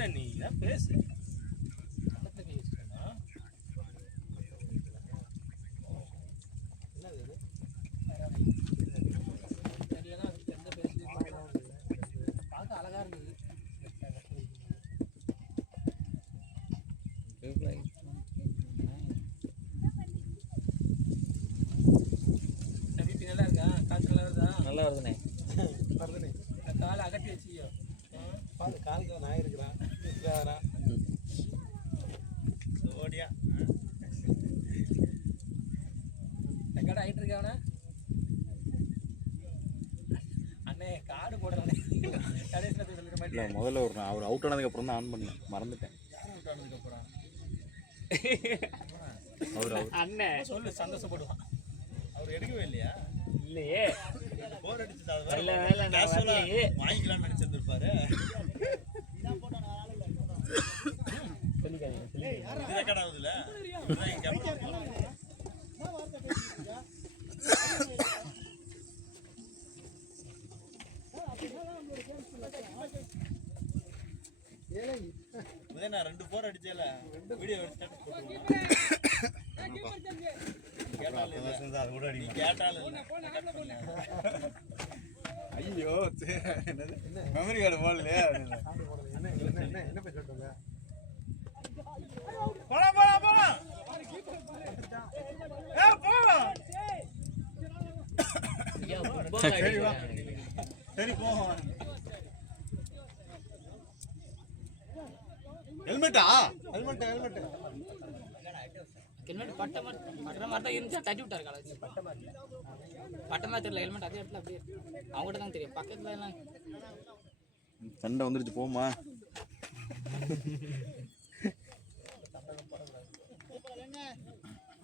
பேசுற நீ இதான் பேசு பக்கத்துல கை வச்சுட்டா தெரியலனா அதுக்கு எந்த பேசுறது பார்க்க அழகா இருந்தது நல்லா இருக்கா காற்று நல்லா வருதா நல்லா வருதுண்ணே. காலை அகட்டி வச்சியோ காலுக்கு நான் இருக்கிறேன் ஓடியா கடை ஆயிட்டு இருக்காவனா அண்ணே காடு போடுறானே கடைசியில் போய் சொல்லிட இல்லை மாட்டேன் முதல்ல ஒரு அவர் அவுட் ஆனதுக்கப்புறம் தான் ஆன் பண்ணேன், மறந்துட்டேன். அப்புறம் அவர் அண்ணன் சொல்லு சந்தோஷப்படுவான் அவர் எடுக்கவே இல்லையா இல்லையே. போர் அடிச்சு நல்ல வேலை நான் வரலையே. வாங்கிக்கலாம்னு நினைச்சிருந்திருப்பாரு. இது ரெக்கார்ட் ஆகுதுல்ல இதுதான் இங்க கேமரா. நான் 2 போர் அடிச்சேல வீடியோ ஸ்டேட்டஸ் போட்டுருவோம். ஐயோ மெமரி கார்டு போடலையே. என்ன பேச சொல்லுங்க போலாம் சரி போவோம். ஹெல்மெட்டா? ஹெல்மெட் பட்ட மாதிரி தான் இருந்துச்சா தட்டி விட்டாரு காலேஜ் பட்ட மாதிரி தெரியல ஹெல்மெட் அதே இடத்துல அப்படியே அவங்ககிட்ட தான் தெரியும் பக்கத்துல எல்லாம் சண்டை வந்துருச்சு போமா.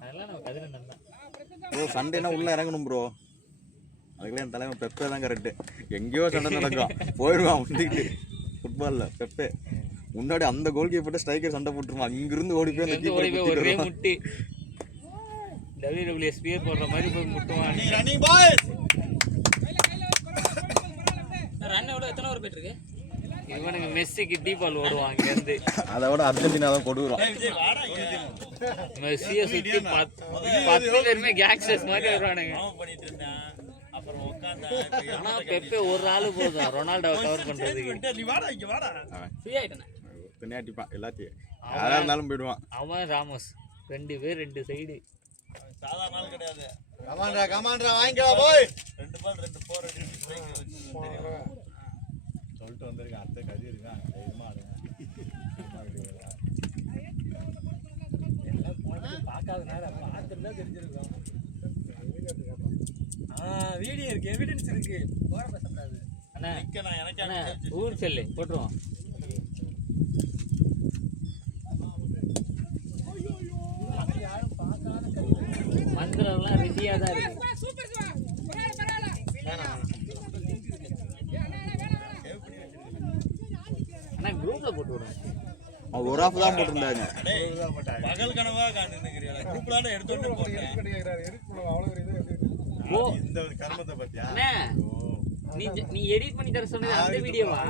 அதெல்லாம் நம்ம கதிர நல்லா ப்ரோ சண்டேனா உள்ள இறங்கணும் ப்ரோ. அதுக்குள்ள என் தலைவன் பெப்பே தான் கரெக்டு. எங்கேயோ சண்டை நடக்கும் போயிடுவான் முந்திக்கிட்டு. ஃபுட்பாலில் பெப்பே முன்னாடி அந்த கோல் கீப்பர்ட்ட ஸ்ட்ரைக்கர் சண்டை போட்டுருவான். அங்கிருந்து ஓடி போய் அந்த கீப்பர் ஒரே முட்டி WWE ஸ்பியர் போடுற மாதிரி போய் முட்டுவான். ரன்னிங் பாய்ஸ் ரன் எவ்வளோ எத்தனை ஓவர் போயிட்டு இருக்கு இவனுக்கு மெஸ்ஸிக்கு டீபால் ஓடுவான் இங்கேருந்து. அதை விட அர்ஜென்டினா தான் கொடுக்குறோம். விஜய் வாடா இங்க. மெஸ்ஸியை சுற்றி 10 பேருமே கேங்ஸ்டர்ஸ் மாதிரி வருவானுங்க. பாவம் பண்ணிட்டு இருந்தான் அப்புறம் உட்கார்ந்தா ஆனா பெப்பே ஒரு ஆளு போதும் ரொனால்டோவை கவர் பண்றதுக்கு. நீ வாடா இங்க வாடா. ஃப்ரீ ஆயிட்டேன் பின்னாட்டிப்பான் எல்லாத்தையும் யாரா இருந்தாலும் போயிடுவான். அவன் ராமோஸ் 2 பேர் 2 சைடு. சாதாரண நாள் கிடையாது. கமாண்டா வாங்கிக்கலாம் போய். 2 பால் 2 போர் அடிச்சு ஸ்ட்ரைக் வச்சு சொல்லிட்டு வந்திருக்கேன். அடுத்த கதி இருக்கான் தைரியமா எல்லாம் போனது பார்க்காதனால பார்த்துருந்தா தெரிஞ்சிருக்கோம். வீடியோ இருக்கு எவிடன்ஸ் இருக்கு போட பேசக்கூடாது. அண்ணா நிக்க நான் எனக்கே அண்ணா ஊர் செல்லு போட்டுருவோம். யாரும் பார்க்காத மந்திரம்லாம் ரெடியா தான் இருக்கு. அண்ணா குரூப்ல போட்டு விடுறேன். அவன் ஒரு ஆஃப் தான் போட்டிருந்தாங்க. பகல் கனவா காண்பிக்கிறீங்க. குரூப்லான எடுத்து போட்டேன். ஓ இந்த ஒரு கர்மத்தை பத்தியா? அண்ணா நீ எடிட் பண்ணி தர சொன்னது அந்த வீடியோவா?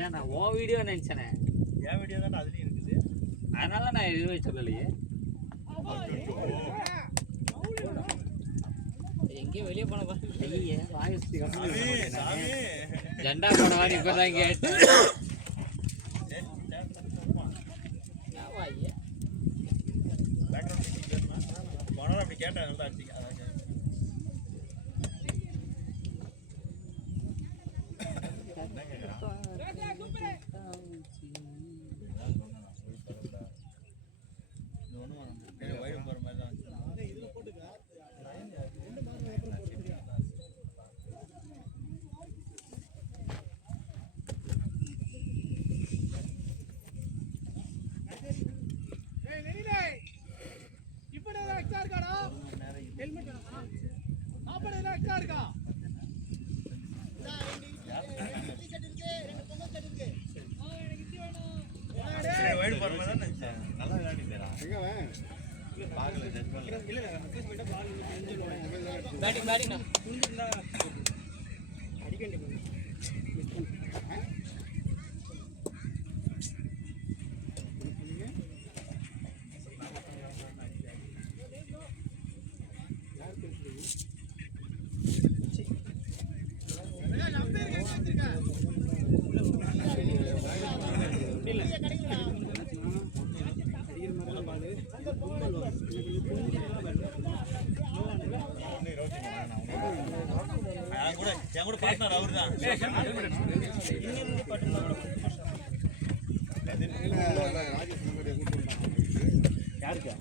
ஏன் நான் உன் வீடியோ நினைச்சேனே. என் வீடியோ தானே அதுலயும் இருக்குது. அதனால நான் எதுவுமே சொல்லலையே. எங்கேயும் வெளியே போன பாரு ஐயே வாய்ஸ் சாமி ஜெண்டா போன மாதிரி இப்பதான் கேட்டேன். போனா அப்படி கேட்டேன் நல்லா அடிச்சிங்க. வயிறு போற மாதிரி தான் வயிறு போற மாதிரி தான் நினைச்சேன். நல்லா விளையாடிட்டேன். பேட்டிங் கூட பார்ட்னர் அவர்தான். யாருக்கு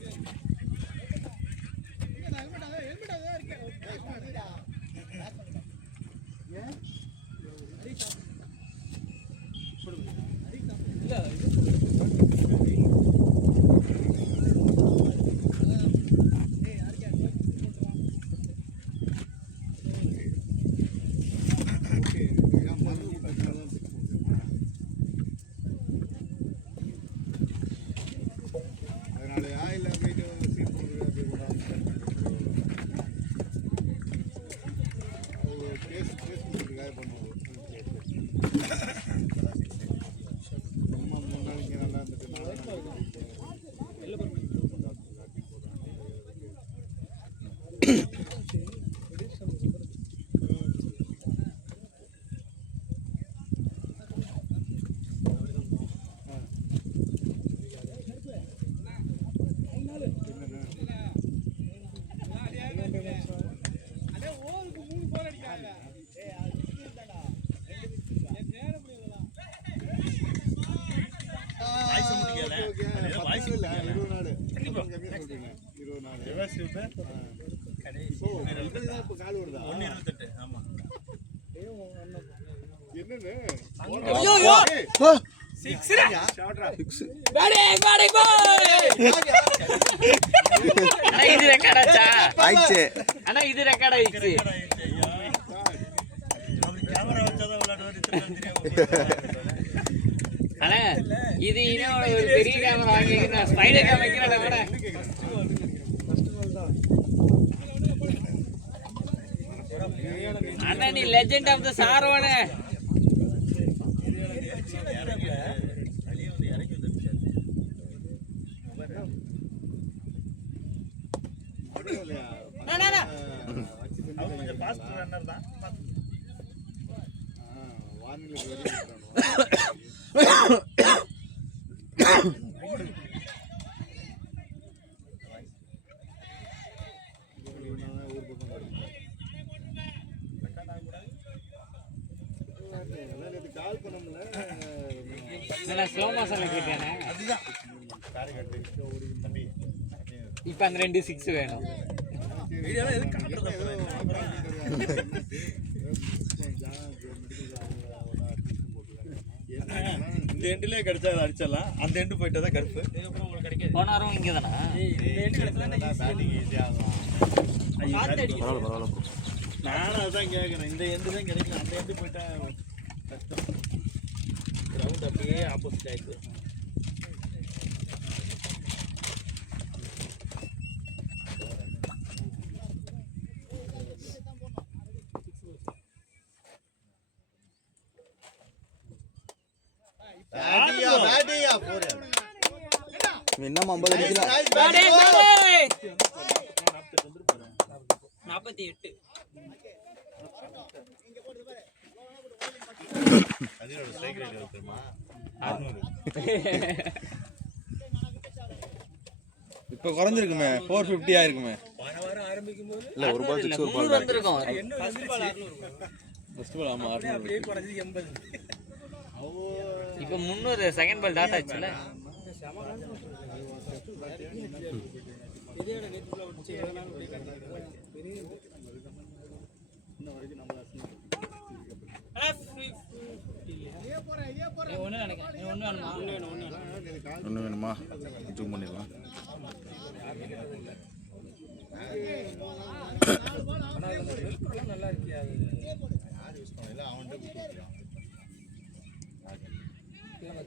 அண்ணா இது ரெக்கார்ட் ஆச்சா? ஆயிடுச்சு. அண்ணா இது ரெக்கார்ட் ஆயிடுச்சு. கேமரா வச்சாதான் விளையாடுவாரு. அண்ணா இது இன்னும் ஒரு பெரிய கேமரா வாங்கிக்கிறேன். ஸ்பைடர் கேமரா வைக்கிறேன் கூட. அண்ணா நீ லெஜெண்ட் ஆஃப் த சாரோன. அவர் கொஞ்சம் ஃபாஸ்ட் ரன்னர் தான். ஸ்லோ மோஷன்ல கேட்டேனே. அதுதான் காரைக்காட்டு தம்பி. இப்போ அந்த 2 6 வேணும். வீடியோலாம் எதுக்கு காட்டுறது? இந்த எண்டுல கிடைச்சா அதை அடிச்சிடலாம். அந்த எண்டு போயிட்டா தான் கருப்பு. போன வாரம் இங்கே தானா? நானும் அதான் கேட்குறேன். இந்த எண்டு தான் கிடைக்கும். அந்த எண்டு போயிட்டா கஷ்டம். ரவுண்ட் அப்படியே ஆப்போசிட் ஆயிடுது. என்னம்மா 50 அடிக்கலாம். 48. அதோட ஸ்ட்ரைக் ரேட் எவ்வளவு தெரியுமா? 600. இப்போ குறைஞ்சிருக்குமே 450 ஆயிருக்குமே. போன வாரம் ஆரம்பிக்கும் போது இல்ல ஒரு பால் 6 ஒரு பால் நூறு வந்திருக்கும். ஃபர்ஸ்ட் பால் 600 ஃபர்ஸ்ட் பால் ஆமா 600. அப்படியே குறைஞ்சது 80. இப்போ 300 செகண்ட் பால் டாட் ஆச்சுல. இதோட நேத்துல விட்டு எவ்வளவு நாள் பெரிய ஒண்ணு நினைக்கிறேன். ஒண்ணு வேணுமா? ஒன்று வேணுமா? ஜூம் பண்ணிடலாம். நல்லா இருக்கியா?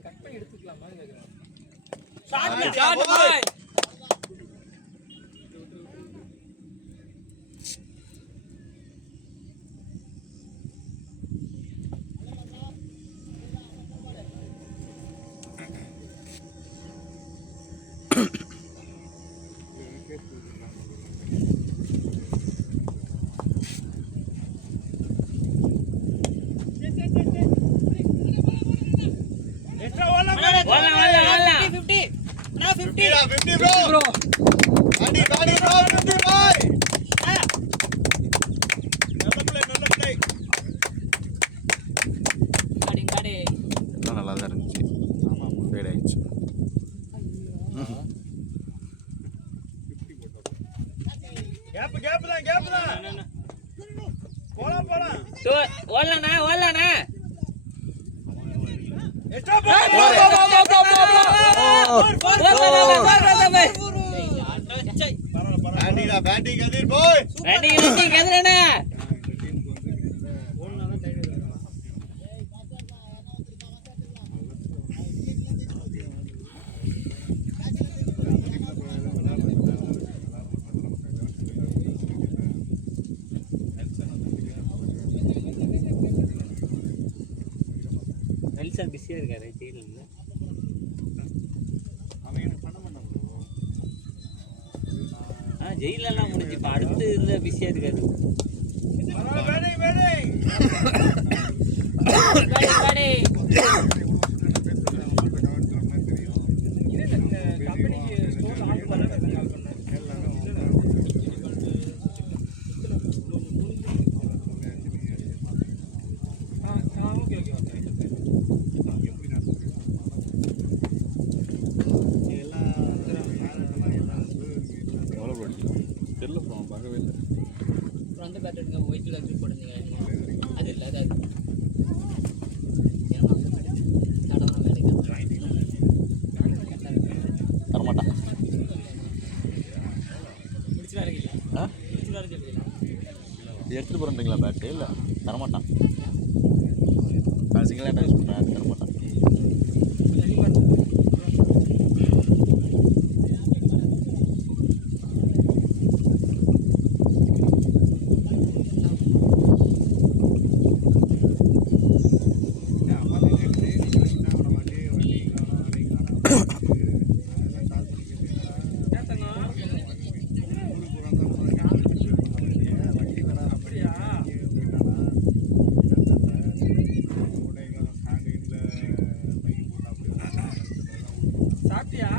கட் பண்ணி எடுத்துக்கலாமா? ஷாட் பாய். கேப் தான் போலாம் ஓடலாண்ணா ஓடலாண்ணா பேட்டிங் கதிர் போய் கதிரண்ணா நெல்சன் பிஸியாக இருக்காரு ஜெயிலில் ஜெயிலெல்லாம் முடிஞ்சு இப்போ அடுத்து இதில் பிஸியாக இருக்காரு கம்பெனிக்கு ஸ்டோர் ஆர்டர் பண்ண கால் பண்ணேன். Okay okay okay. எவ்வளோ படிச்சு தெரியல ப்ரோ பார்க்கவே இல்லை. அப்புறம் அந்த பேட் எடுங்க ஒயிட் கலர் கிளிப் போடுங்க அது இல்லை அது தரமாட்டான். எடுத்துகிட்டு போகிறீங்களா பேட்டு? இல்லை தரமாட்டான். நான் சிங்கிள் ஹேண்டாக யூஸ் பண்ணுறேன், தரமாட்டான். சாப்பிட்டியா?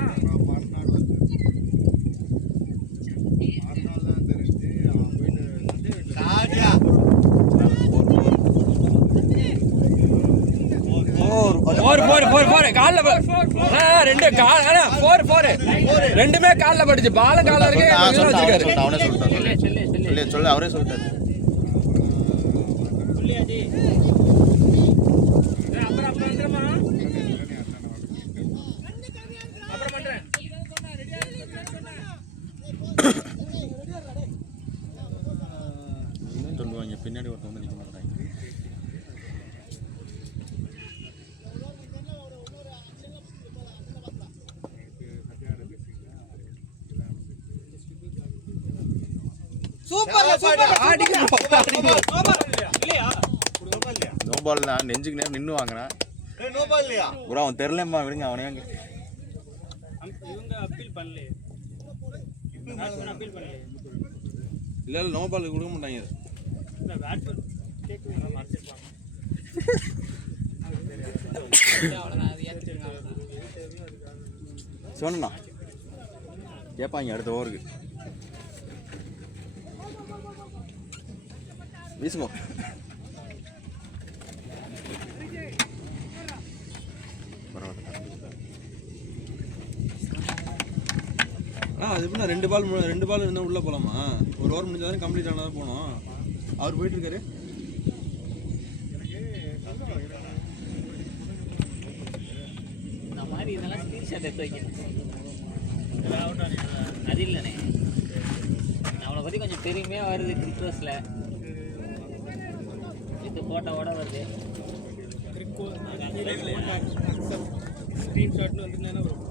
ரெண்டுமே கால்ல பட்டுச்சு. பால கால இருக்கு. அவனே சொல்லிட்டாரு. சொல்லு அவரே சொல்லிட்டாரு. அப்புறம் வந்துடுமா? அப்புறம் பண்றேன். சொல்லுவாங்க பின்னாடி ஒருத்தன் வந்து நிற்க மாட்டாங்க. நோ பால் தான் நெஞ்சுக்கு நேரம் நின்று வாங்கினேன். ப்ரோ அவன் தெரிலம்மா விடுங்க அவனே. இவங்க அப்பீல் பண்ணல. அப்பீல் பண்ணல. இல்லை நோ பால் கொடுக்க மாட்டாங்க. பேட்ஸ்மேன் கேட்குறீங்க மறைச்சிருப்பாங்க. சொன்னா கேட்பாங்க அடுத்த ஓவருக்கு. வீசுங்க. அது எப்படின்னா ரெண்டு பால் இருந்தால் உள்ளே போகலாமா? ஒரு ஓவர் முடிஞ்சாலும் கம்ப்ளீட் ஆனால் தான் போகணும். அவர் போயிட்டு இருக்காரு. இந்த மாதிரி இதெல்லாம் ஸ்க்ரீன்ஷாட் எடுத்து வைக்கணும். அது இல்லைண்ணே அவளை பற்றி கொஞ்சம் பெருமையாக வருது கிரிக்கோஸில். இது போட்டோவோட வருது. ஸ்க்ரீன்ஷாட்னு வந்துருந்தேன்னா வரும்.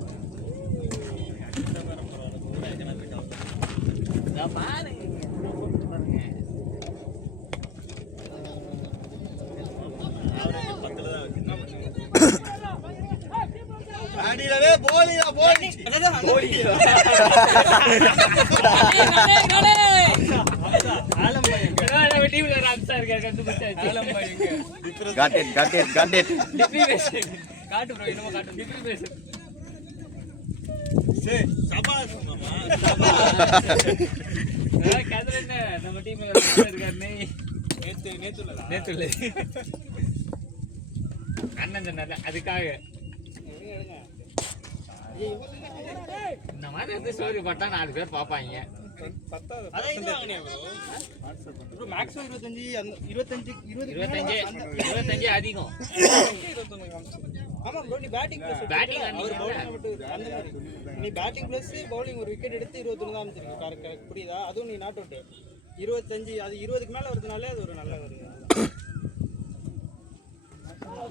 பாருங்க நம்ம டீம் அண்ணன் சொன்னார்ல அதுக்காக இந்த மாதிரி வந்து ஸ்டோரி போட்டா 4 பேர் பார்ப்பாங்க. பத்தாவது அதான் இது வாங்கினேன் ப்ரோ மேக்ஸிமம் 25 அந்த 25 25 அதிகம். 21 காமிச்சு. ஆமா ப்ரோ நீ பேட்டிங் ப்ளஸ் Batting அவர் பவுலிங் மட்டும் அந்த மாதிரி நீ பேட்டிங் ப்ளஸ் பவுலிங் ஒரு விக்கெட் எடுத்து 21 தான் அமைச்சிருக்க கரெக்ட் புரியுதா? அதுவும் நீ நாட் அவுட் 25 அது 20க்கு மேல வருதுனாலே அது ஒரு நல்ல வருது.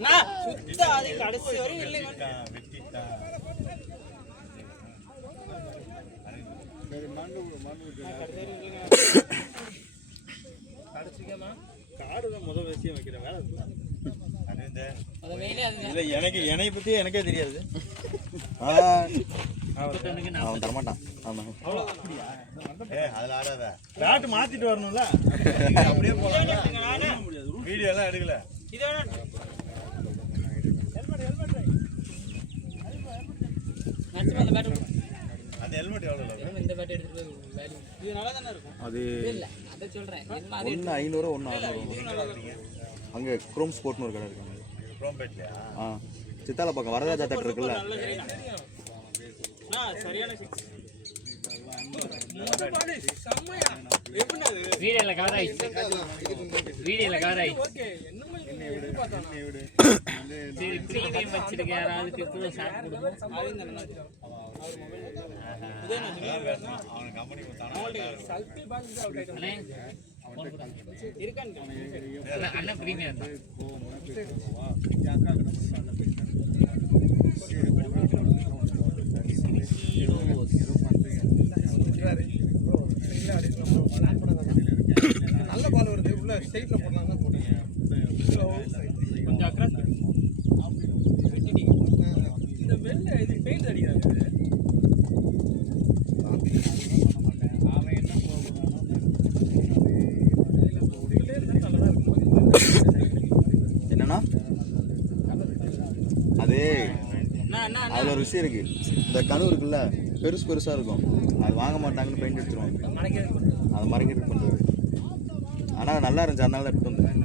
நான் சுத்த அது கடைசி வரையும் இல்லைங்க. கடைசிக்கமா காடு தான் முதல் விஷயம் வைக்கிற வேலை அது மெயினே அது இல்லை எனக்கு என்னை பற்றி எனக்கே தெரியாது. அவன் தரமாட்டான். ஆமாம் அதில் ஆடாத பேட்டு மாற்றிட்டு வரணும்ல அப்படியே போகலாம். வீடியோ எல்லாம் எடுக்கல. இதை மேக்ஸிமம் அந்த பேட் அந்த ஹெல்மெட் எவ்வளோ இந்த பேட் எடுத்துட்டு போய் வேல்யூ இது நல்லா தானே இருக்கும். அது இல்ல அதை சொல்றேன் என்ன அது 1 500 1 600 அங்கே குரோம் ஸ்போர்ட்னு ஒரு கடை இருக்காங்க. ப்ரோம்பேட்லையா? சித்தால பக்கம் வரதராஜா தேட்டர் இருக்குல்ல, சரியான சிக்ஸ் வீடியோல கவர் ஆயிடுச்சு. வீடியோல கவர் ஆயிடுச்சு. ஓகே என்னமே எதிர்பார்த்தானா சரி பிரீமியம் வச்சிருக்க யாராவது இப்போ ஷார்ட் கொடுங்க. அவன் கம்பெனி சல்பி பாக்ஸ் அவுட் ஆயிட்டான். அண்ணே ஃபோன் கொடுங்க. இருக்கான்னு அண்ணன் பிரீமியம் தான். நல்ல பால் வருது உள்ள ஸ்ட்ரைட்ல போடலாம் தான் போடுங்க. கொஞ்சம் அக்ராஸ் இந்த வெள்ள இது பெயிண்ட் அடிக்கிறாங்க. என்னன்னா அது அதில் ஒரு விஷயம் இருக்கு. இந்த கனவு இருக்குல்ல பெருசு பெருசா இருக்கும், அது வாங்க மாட்டாங்கன்னு பெயிண்ட் எடுத்துருவாங்க. அது மறைக்கிறது பண்ணுறது. ஆனால் நல்லா இருந்துச்சு, அதனால தான் எடுத்து வந்தேன்.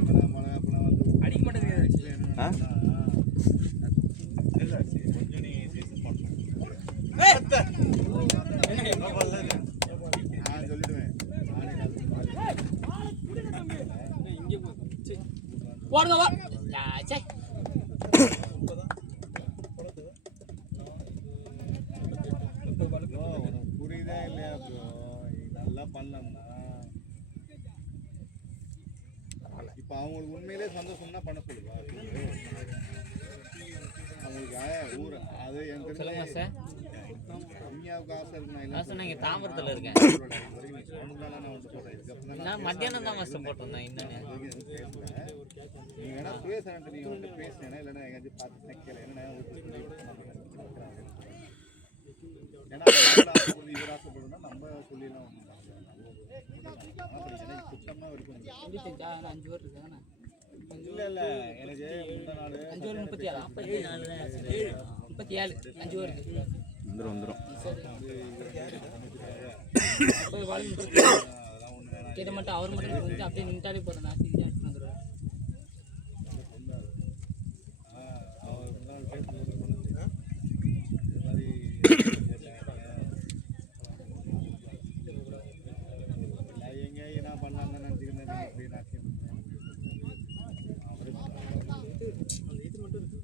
அடிக்க மாட்டேங்குது. ஆ இல்லை கொஞ்சம் நீ சீசன் பண்ணணும். நான் சொல்லிடுவேன். இங்கே போடுங்க வா சே புரியுதா இல்லையா ப்ரோ? நல்லா பண்ணலாம்னா இப்போ அவங்களுக்கு உண்மையிலே சந்தோஷம்னா பண்ண சொல்லுவா. அவங்களுக்கு ஊர் அது எனக்கு சொல்லுங்க சார். கம்மியாவுக்கு ஆசை இருக்குண்ணா. நான் சொன்னேன் இங்கே தாம்பரத்தில் இருக்கேன். நான் மத்தியானம் தான் மாஸ்டர் போட்டிருந்தேன். இன்னும் நீ வேணா பேசுறேன், நீ வந்து பேசுனேன்னா இல்லைன்னா எங்கேயாச்சும் பார்த்து நிற்கல என்ன ஏன்னா இவர் ஆசைப்படுனா நம்ம சொல்லிடலாம். சுத்தமாக இருக்கும். 5 பேர் இருக்காங்க. இல்லை இல்லை எனக்கு முந்த நாள் 5 பேர் 37 5 பேருக்கு வந்துடும். போய் வாலிங் கேட்ட மட்டும் அவர் மட்டும் வந்து அப்படியே நின்றாலே போதும். நான் எடுத்து வந்துடுவேன். அவர் முந்த நாள் பேசும்போது இந்த மாதிரி எங்கே என்ன பண்ணலான்னு நினச்சிக்கிறேன். அப்படி நாட்டியம் வீட்டிலும் தெரியல.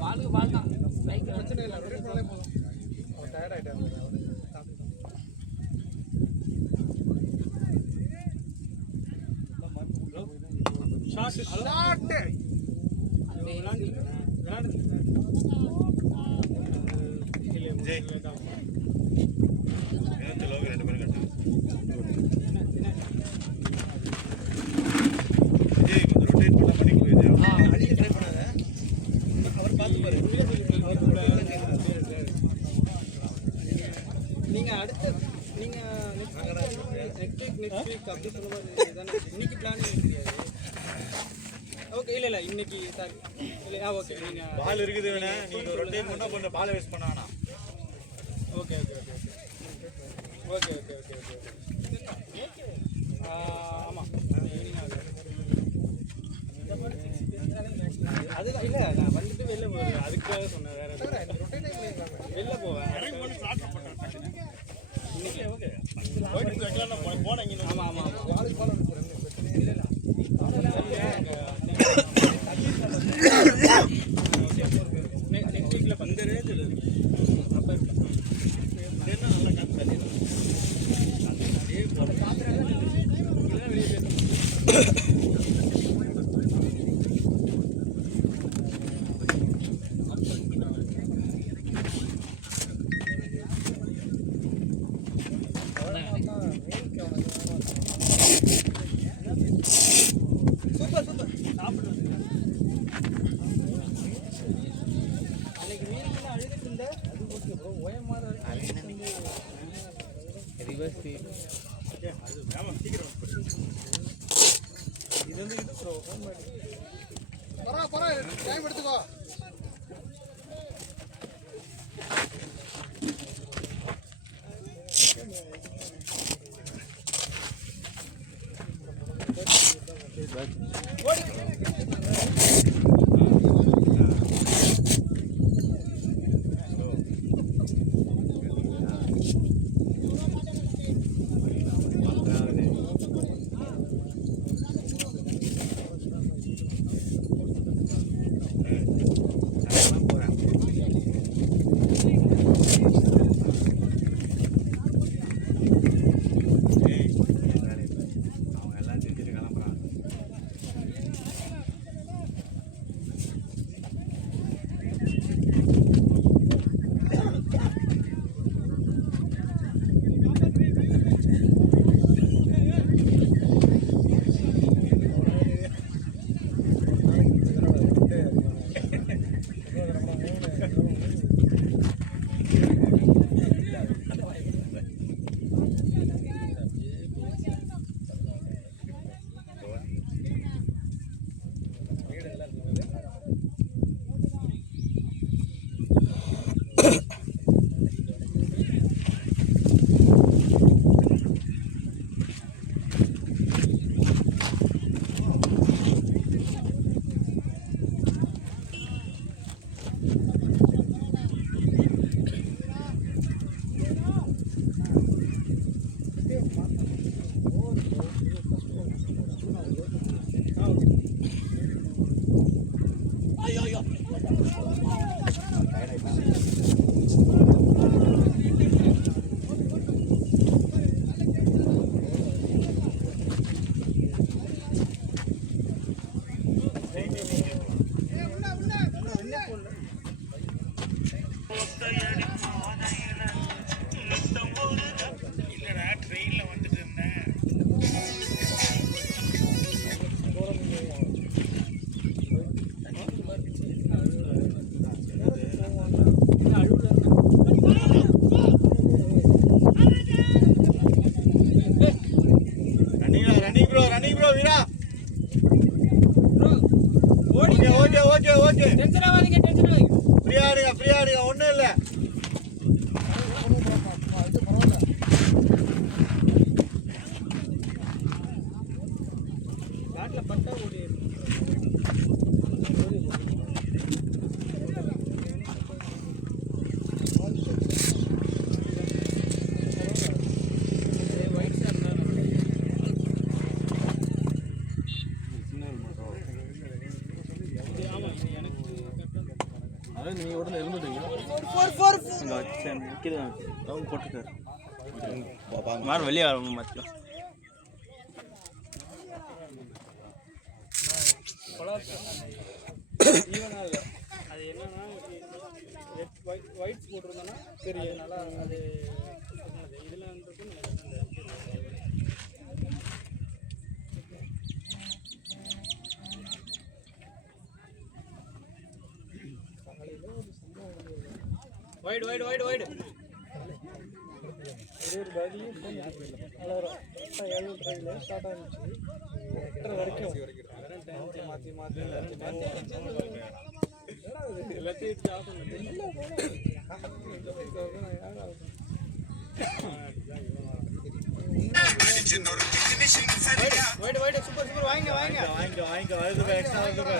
பாலுக்கு பால் தான் ஸ்ட்ரைக் பிரச்சனை இல்லை, ரொட்டேட் பண்ணாலே போதும். அவர் டயர்ட் ஆகிட்டார். நீங்க அடுத்த நீங்க நெக்ஸ்ட் வீக் அப்படி சொல்ல மாதிரி தானே இன்னைக்கு பிளானிங் தெரியாது. ஓகே இல்லை இன்னைக்கு சார் இல்லை ஓகே நீங்கள் பால் இருக்குது வேணா நீங்கள் ரொட்டேட் பண்ணால் கொஞ்சம் பால் வேஸ்ட் பண்ண வேணாம். Okay okay okay okay okay okay ஆமாம் அதுதான் இல்லை நான் வந்துட்டு வெளில போவேன் அதுக்காக சொன்னேன் வேற வெளில போவேன் இன்னைக்கு ஓகே போனீங்க ஆமாம் ஆமாம் ஆமாம் நெக்ஸ்ட் வீக்கில் வந்துரு அப்போ நல்லா காசு தள்ளிடும் சூப்பர் சூப்பர் சாப்பிடுறது அன்னைக்கு மீன் அழுதுட்டு இருந்த அது ஓகே ப்ரோ ஓயமாற ரிவர்ஸ் அது வேமா சீக்கிரம் இது வந்து இது ப்ரோ பரா டைம் எடுத்துக்கோ. Running bro Veera okay okay okay okay tension ஆகாதீங்க டென்ஷன் ஆகாதீங்க ஃப்ரீயா ஆடுங்க ஒண்ணும் இல்ல பேட்ல பட்டா ஓடி அதான் நீங்க உடனே எழுந்துட்டீங்க போட்டுக்காரு மாறு வெளியே வர மாட்டோம் ஈவனா இல்லை அது என்னன்னா ஒயிட்ஸ் போட்டிருந்தோன்னா சரி நல்லா அது இதுலன்றது வைடு வைடு வைடு வைடு ஒரு பதிலையும் ஃபோன் வரும் கரெக்டாக 7 ட்ரைவில் ஸ்டார்ட் ஆகிடுச்சு 8:30 வரைக்கும் மாற்றி மாற்றி எல்லாத்தையும் ஆஃப் பண்ண சூப்பர் சூப்பர் வாங்க வாங்கிக்கோ வருது எக்ஸ்ட்ரா வருது.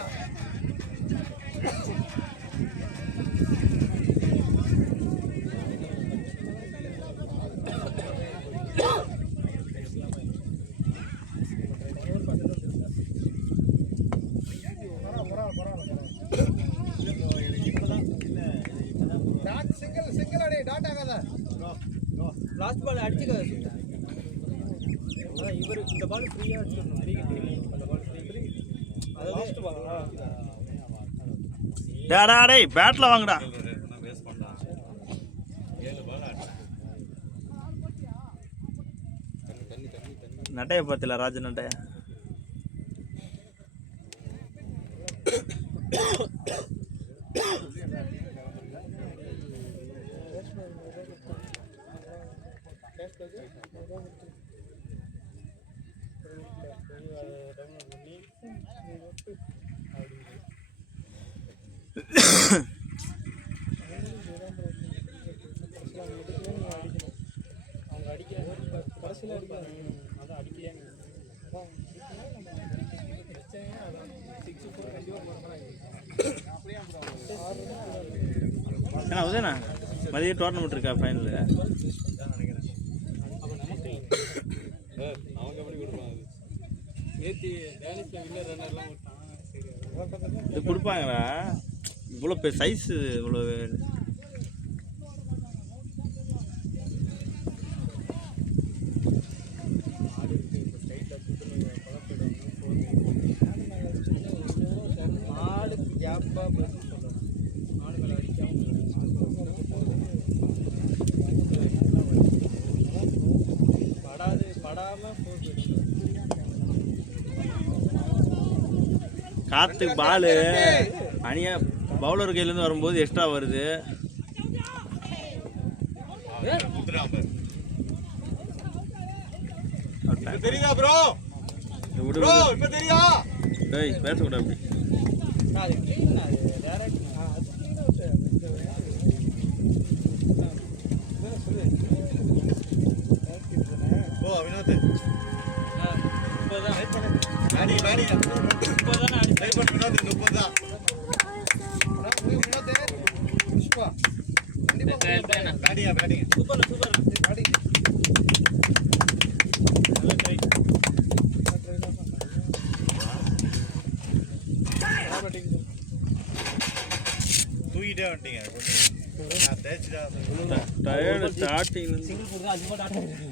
லாஸ்ட் பால் அடிச்சுக்க இவர் இந்த பால் ஃப்ரீயாக அடிச்சிடணும் ஃப்ரீ அந்த பால் ஃப்ரீ அது லாஸ்ட் பால் டேய் பேட்டில் வாங்கடா. நட்டைய பார்த்தில ராஜ நட்டைய அவங்க அடிக்க கடைசியில் அடிப்பாங்க அதான் அடிக்கலையே ஏன்னா உதயண்ணா மதியம் டோர்னமெண்ட் இருக்கா ஃபைனலு? நேற்று டேனிஷில் வின்னர் ரன்னர்லாம் விட்டான். சரி இது கொடுப்பாங்களா இவ்வளோ சைஸு இவ்வளோ? மாடுக்கு கேப்பாக பேசி சொல்லணும். மாடு மேலே அடிக்காமல் படாமல் போட்டு காற்று பாலு அணியா பவுலர் கையிலேருந்து வரும்போது எக்ஸ்ட்ரா வருது. தெரியுதா ப்ரோ? ப்ரோ இப்போ தெரியுதா? டேய் பேசக்கூடாது அப்படி. அது க்ளீன் அது டேரக்ட் ஓ வினோத் பேடி பேடி ட்ரை பண்ணு வினோத் 30 தான். புஷ்பா பேடியா பேடிங்க சூப்பர் பேடி தூக்கிட்டே வந்துட்டீங்க கொஞ்சம் நான் தேய்ச்சிட்டா டயர்டு ஸ்டார்டிங் சிங்கிள் கொடுத்தா அது மட்டும் ஆட்டம் இருக்கு.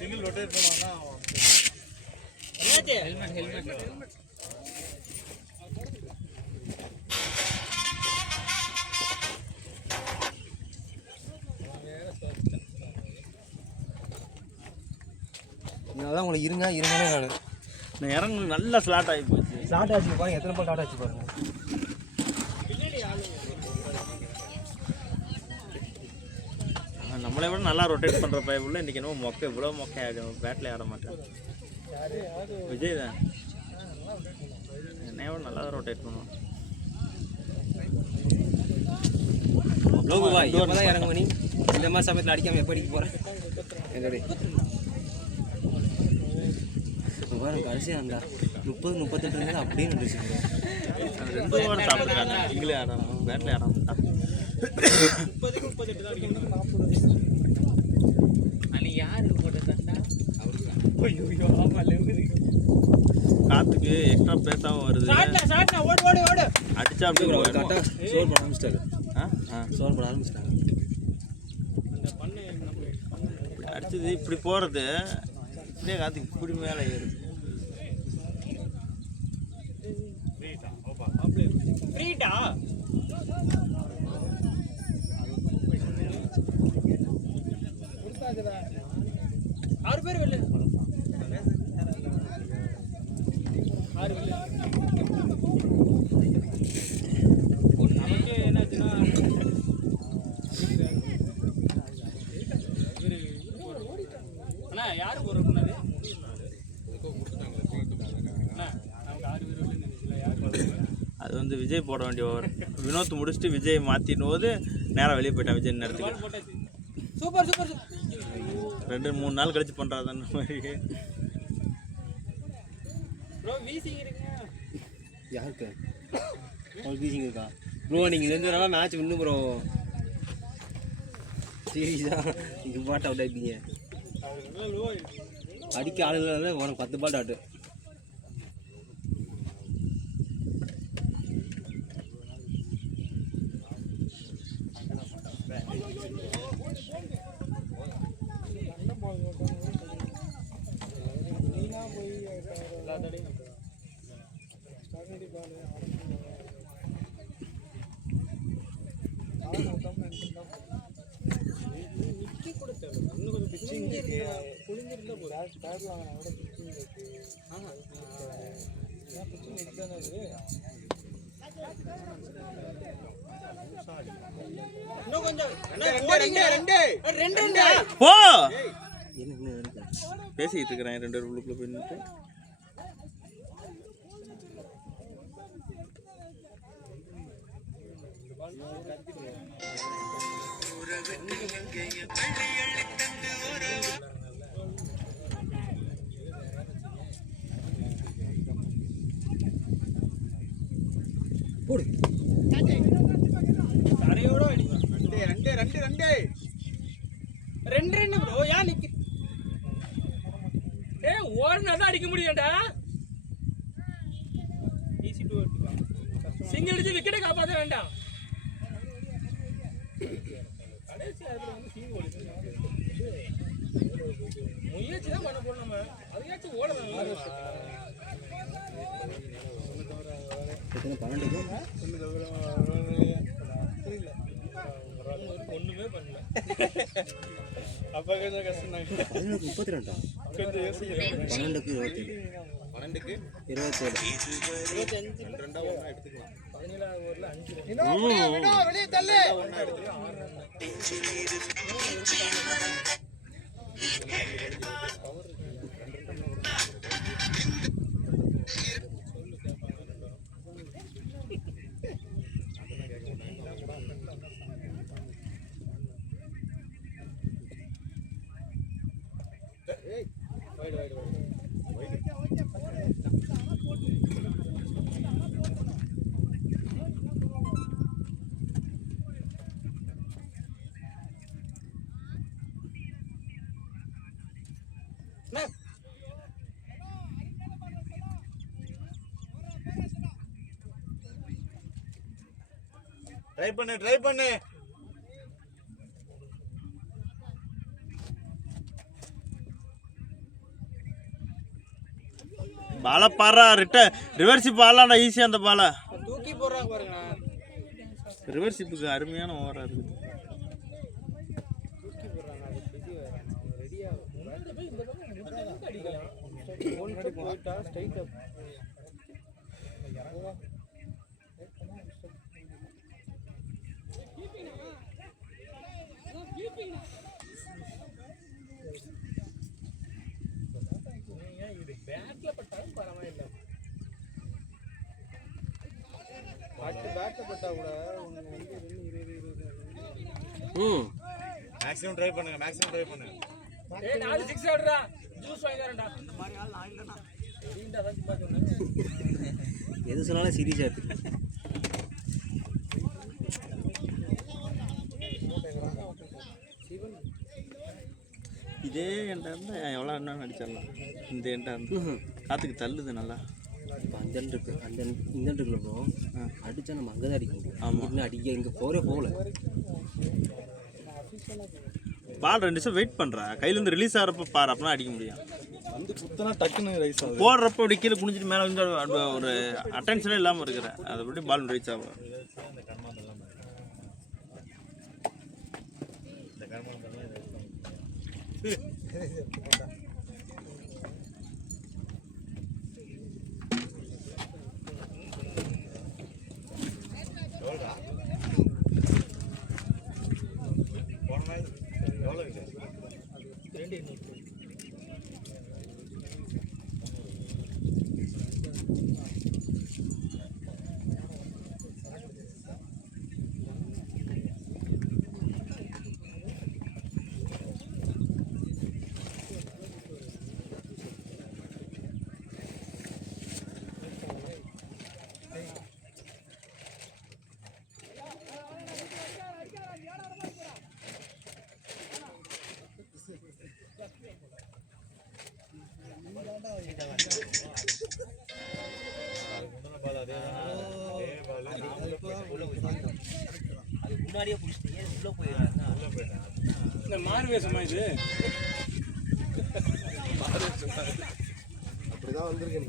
சிங்கிள் ரொட்டேட் பண்ணுவாங்கன்னா ஹெல்மெட் அதான் உங்களுக்கு இருங்கன்னு நான் இறங்கு நல்லா ஸ்லாட் ஆகி போச்சு. ஸ்டார்ட் ஆச்சு பாருங்க, எத்தனை பால் ஸ்டார்ட் ஆச்சு பாருங்க. நம்மளை விட நல்லா ரொட்டேட் பண்ணுற பைப்புள்ள இன்றைக்கி என்னமோ மொக்கை இவ்வளோ மொக்கை ஆகிடும். பேட்டில் ஆட மாட்டேன். விஜய் தான் என்னைய விட நல்லா தான் ரொட்டேட் பண்ணுவோம். லோகு பாய் எப்போதான் இறங்க மணி இந்த மாதிரி சமயத்தில் அடிக்காமல் எப்போ அடிக்க போகிறேன் என்னடி பாருங்க கடைசியாண்டா 30-38 அப்படியே நின்றுச்சு. 2 ஓவர் சாப்பிட்ருக்காங்க. நீங்களே ஆடணும் பேட்டில் ஆட மாட்டான். 30-38 தான் அடிக்கணும். அன்னைக்கு யாருக்கு போட்டுருக்காண்டா? காற்றுக்கு எக்ஸ்ட்ரா பேசாமல் வருது. ஓடு அடிச்சா அப்படி கரெக்டாக சோர் போட ஆரம்பிச்சிட்டாரு. சோர் போட ஆரம்பிச்சிட்டாங்க. அடிச்சது இப்படி போகிறது இப்படியே காற்று இப்படி மேலே ஏறுது. ஃப்ரீட்டா 6 பேர் வெளில 6 வெளில நமக்கு என்னாச்சுன்னா அண்ணா யாரு போடுறது அண்ணா நமக்கு 6 பேர் வெளில நினைச்சல யாரு அது வந்து விஜய் போட வேண்டிய ஓவர். வினோத் முடிச்சுட்டு விஜய் மாற்றிடும் போது நேராக வெளியே போயிட்டான். விஜய் நேரத்துக்கு போட்டாச்சு. சூப்பர் 2-3 நாள் கழிச்சு பண்ணுறாதான்னு மாதிரி. ப்ரோ வீசிங் இருக்குங்க. யாருக்கு உங்களுக்கு வீசிங் இருக்கா ப்ரோ? நீங்கள் 2 நாளாக மேட்ச் வின்னு ப்ரோ. சீரியஸாக நீங்கள் பாட்டு அவுட் ஆகிட்டீங்க. அடிக்க ஆளுங்கள உனக்கு 10 பாட்டு ஆட்டு. போ என்ன பேசிக்கிட்டு இருக்கிறேன் 2 பேர் உள்ளுக்குள்ள போய் நின்னுட்டு. போடு தரையோட அடிக்கும். 2 2 ப்ரோ. ஏன் நிக்க ஏய் ஓடுனா தான் அடிக்க முடியும்டா. ஈஸி டூ எடுத்துக்கலாம். சிங்கிள் அடிச்சு விக்கெட்டை காப்பாற்ற வேண்டாம். கடைசி அதுல வந்து சிங்கிள் முயற்சி தான் பண்ண போறோம் நம்ம. அதையாச்சும் ஓடலாம். எத்தனை 12 ஒண்ணுமே பண்ணல. அப்போ கொஞ்சம் கஷ்டம் தான். 11க்கு 32 கொஞ்சம் யோசிக்கிறேன். 12க்கு 27 12க்கு 27 2 ஒன்றா எடுத்துக்கலாம். 17 ஓவர்ல 5 வெளியே தள்ளு. ட்ரை பண்ணு. பாலை பாரா ரிவர்ஷிப் ஆடலாம்டா ஈஸியாக அந்த பாலை. தூக்கி போடுறாங்க பாருங்க. ரிவர்ஷிப்புக்கு அருமையான ஓவராக இருக்குது. தூக்கி போடுறாங்க. அது பிஸி ரெடியா அடிக்கலாம். போயிட்டா ஸ்ட்ரைட் அப். பேட்ல பட்டாலும் பரவாயில்ல. பேட்ல பட்டா கூட உங்களுக்கு வந்து 20 மேக்ஸிமம் ட்ரை பண்ணுங்க. ஏய் 4 6 ஆடுறா. ஜூஸ் வாங்கி தரேன்டா. அந்த மாதிரி ஆள் நான் இல்லடா. சரிடா தான் சும்மா சொன்னேன். எது சொன்னாலும் சீரியஸாக இருக்கு. இதே என்கிட்ட இருந்தால் எவ்வளோ என்ன அடிச்சிடலாம். இந்த என்கிட்ட இருந்து காற்றுக்கு தள்ளுது நல்லா. இப்போ அந்த இருக்கு அந்த இந்த இருக்குல்ல ப்ரோ, அடித்தா நம்ம அங்கே தான் அடிக்க முடியும். ஆமாம், அடிக்க இங்கே போகல. பால் 2 நிமிஷம் வெயிட் பண்ணுறா. கையிலேருந்து ரிலீஸ் ஆகிறப்ப பாரு, அப்போனா அடிக்க முடியும். வந்து குத்தனா டக்குன்னு ரைஸ் ஆகுது. போடுறப்ப அப்படி கீழே குனிஞ்சிட்டு மேலே வந்து ஒரு அட்டென்ஷனே இல்லாமல் இருக்கிற அதை எப்படி பால் ரீச் ஆகும். முன்னாடியே புடிச்சிட்டீங்க உள்ள போயிடுறாங்க. இந்த மாறு வேஷமா இது? அப்படிதான் வந்திருக்கு.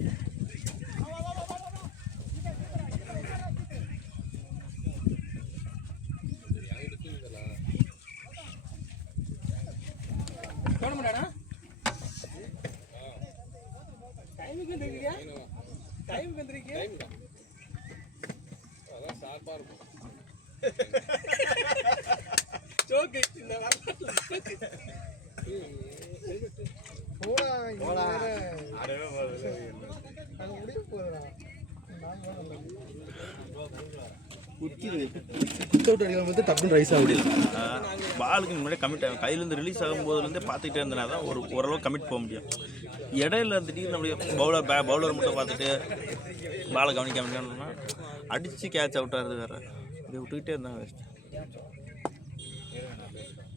போடமாட்டானா? டைமுக்கு வந்துருக்கீங்க? டைமுக்கு வந்துருக்கீங்க? அதான் சார்பா இருக்கும். ஜோக்கு இந்த வரலாற்றுல ஜோக்கு. போடா அடவே போகுது. அது முடிய போகுதுடா. பாலுக்கு முன்னாடி கமிட் ஆகும் கையிலேருந்து ரிலீஸ் ஆகும்போதுலேருந்தே பார்த்துக்கிட்டே இருந்தனா தான் ஓரளவு கமிட் போக முடியும். இடையில திடீர்னு அப்படியே பவுலர் மட்டும் பார்த்துட்டு பாலை கவனிக்காம அடித்து கேட்ச் அவுட் ஆகிறது வேறு. இப்படி விட்டுக்கிட்டே இருந்தாங்க வேஸ்ட்.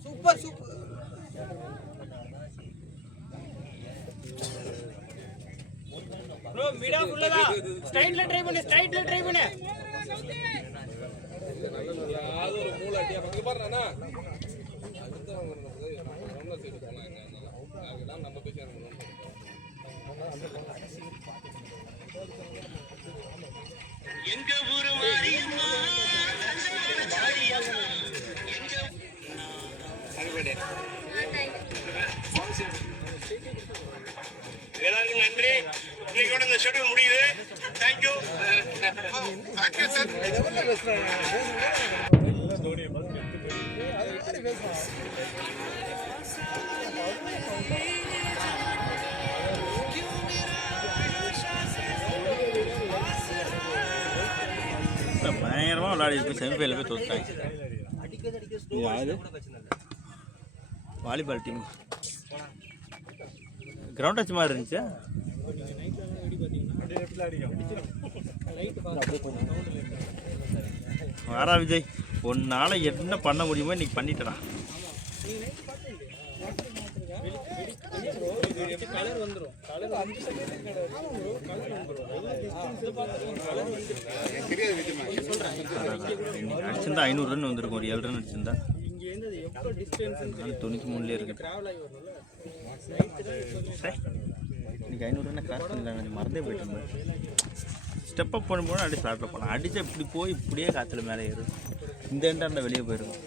Super super. ப்ரோ மிடா ஃபுல்லா ஸ்ட்ரைட்ல ட்ரை பண்ணு. அது ஒரு மூளை அடியா பங்க பாருண்ணா. அதுதான் ரவுண்டர் சைடு போனாங்க. அதெல்லாம் நம்ம போய் சேரணும். எங்க ஊரு மாரியம்மா எல்லாருக்கும் நன்றி. இன்னைக்கோட இந்த ஷெட்யூல் முடியுது. தேங்க்யூ. பயங்கரமாக விளையாடி போய் செமிஃபைனல் போய் தோத்தாங்க. வாலிபால் டீம் கிரவுண்ட் டச் மாதிரி இருந்துச்சு. வாரா விஜய், உன்னால என்ன பண்ண முடியுமோ இன்னைக்கு பண்ணிட்டடா. கலர் வந்துரும். கலர் 5 செகண்ட் கலர் வந்துரும். அடிச்சிருந்தா 500 ரன் வந்திருக்கும். ஒரு 7 ரன் அடிச்சிருந்தா. இங்க இருந்து எவ்வளவு டிஸ்டன்ஸ் 93 இருக்கு. டிராவல் ஆகி வரணும்ல. இன்னைக்கு 500 ரன் கிராஸ் பண்ணல. மறந்தே போயிட்டு ஸ்டெப் அப் பண்ணும்போது அடி ஸ்டார்ட்டில் போனேன். அடிச்சா இப்படி போய் இப்படியே காற்றுல மேலே ஏறும். இந்த எண்டாண்ட வெளியே போயிருக்கும்.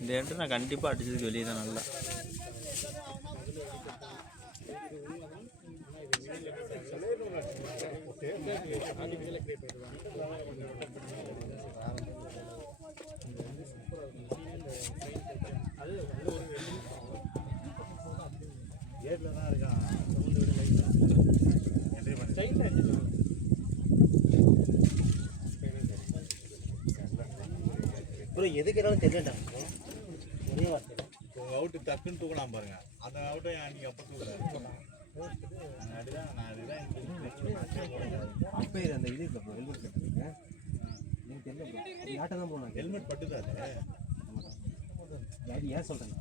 இந்த எண்டு நான் கண்டிப்பாக அடிச்சதுக்கு வெளியே தான் நல்லா. எதுக்கு தெரியலடா. ஒரே வார்த்தை உங்கள் அவுட்டு டக்குன்னு தூக்கலாம் பாருங்க. அந்த அவுட்டை நீங்கள் அப்போ தூக்குறாரு. அப்பேர் அந்த இது இல்லை ஹெல்மெட் கட்டுறீங்க. எனக்கு தெரியல. யார்ட்ட தான் போனாங்க? ஹெல்மெட் பட்டுதாரு. யார் ஏன் சொல்கிறேன்னா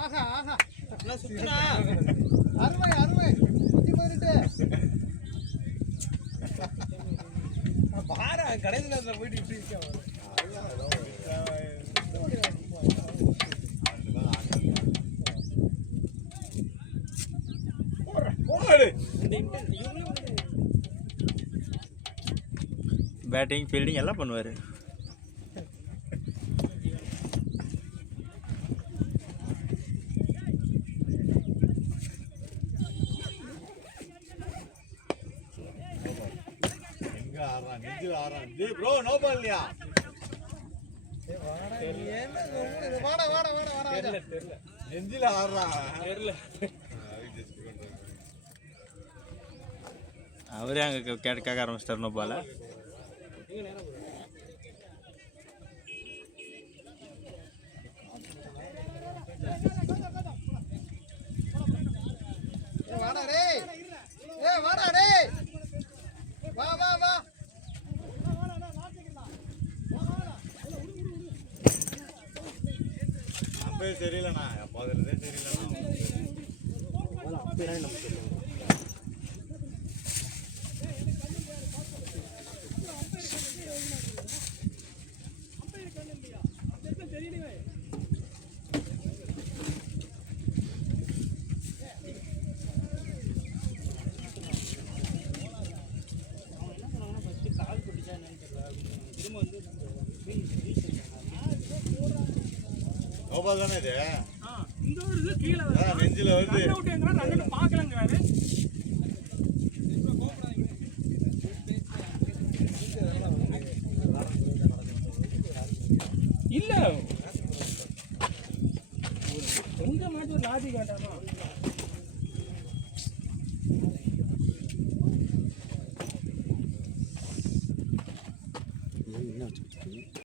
ஆஹா ஆஹா சுத்தா அருமை அருமை சுத்தி போயிட்டு பாரா கடைசி நேரத்தில் போயிட்டு இப்படி இருக்கேன். பேட்டிங் ஃபீல்டிங் எல்லாம் பண்ணுவார். எங்க ஆடுறான் நெஞ்சில் ஆடுறான். ப்ரோ நோ பால் இல்லையா? வாடா வாடா வாடா வாடா தெரியல நெஞ்சில் ஆடுறான். தெரியல. அவரே அங்கே கேட்க ஆரம்பிச்சிட்டார் நோ பால. வாடா டே வாடா டே வா வா வா அப்பவே தெரியலண்ணா. அப்போ அதுலேருந்தே தெரியலண்ணா. பின்னாடி நம்ம சொல்லுவோம். கோபால் தானே இது இங்க வருது கீழே நெஞ்சில் வருது ரன் அவுட்ங்கறான் ரன் அவுட் பார்க்கலங்கறாரு. இல்ல கொஞ்சம் மாட்டு லாஜிக் வேண்டாமா?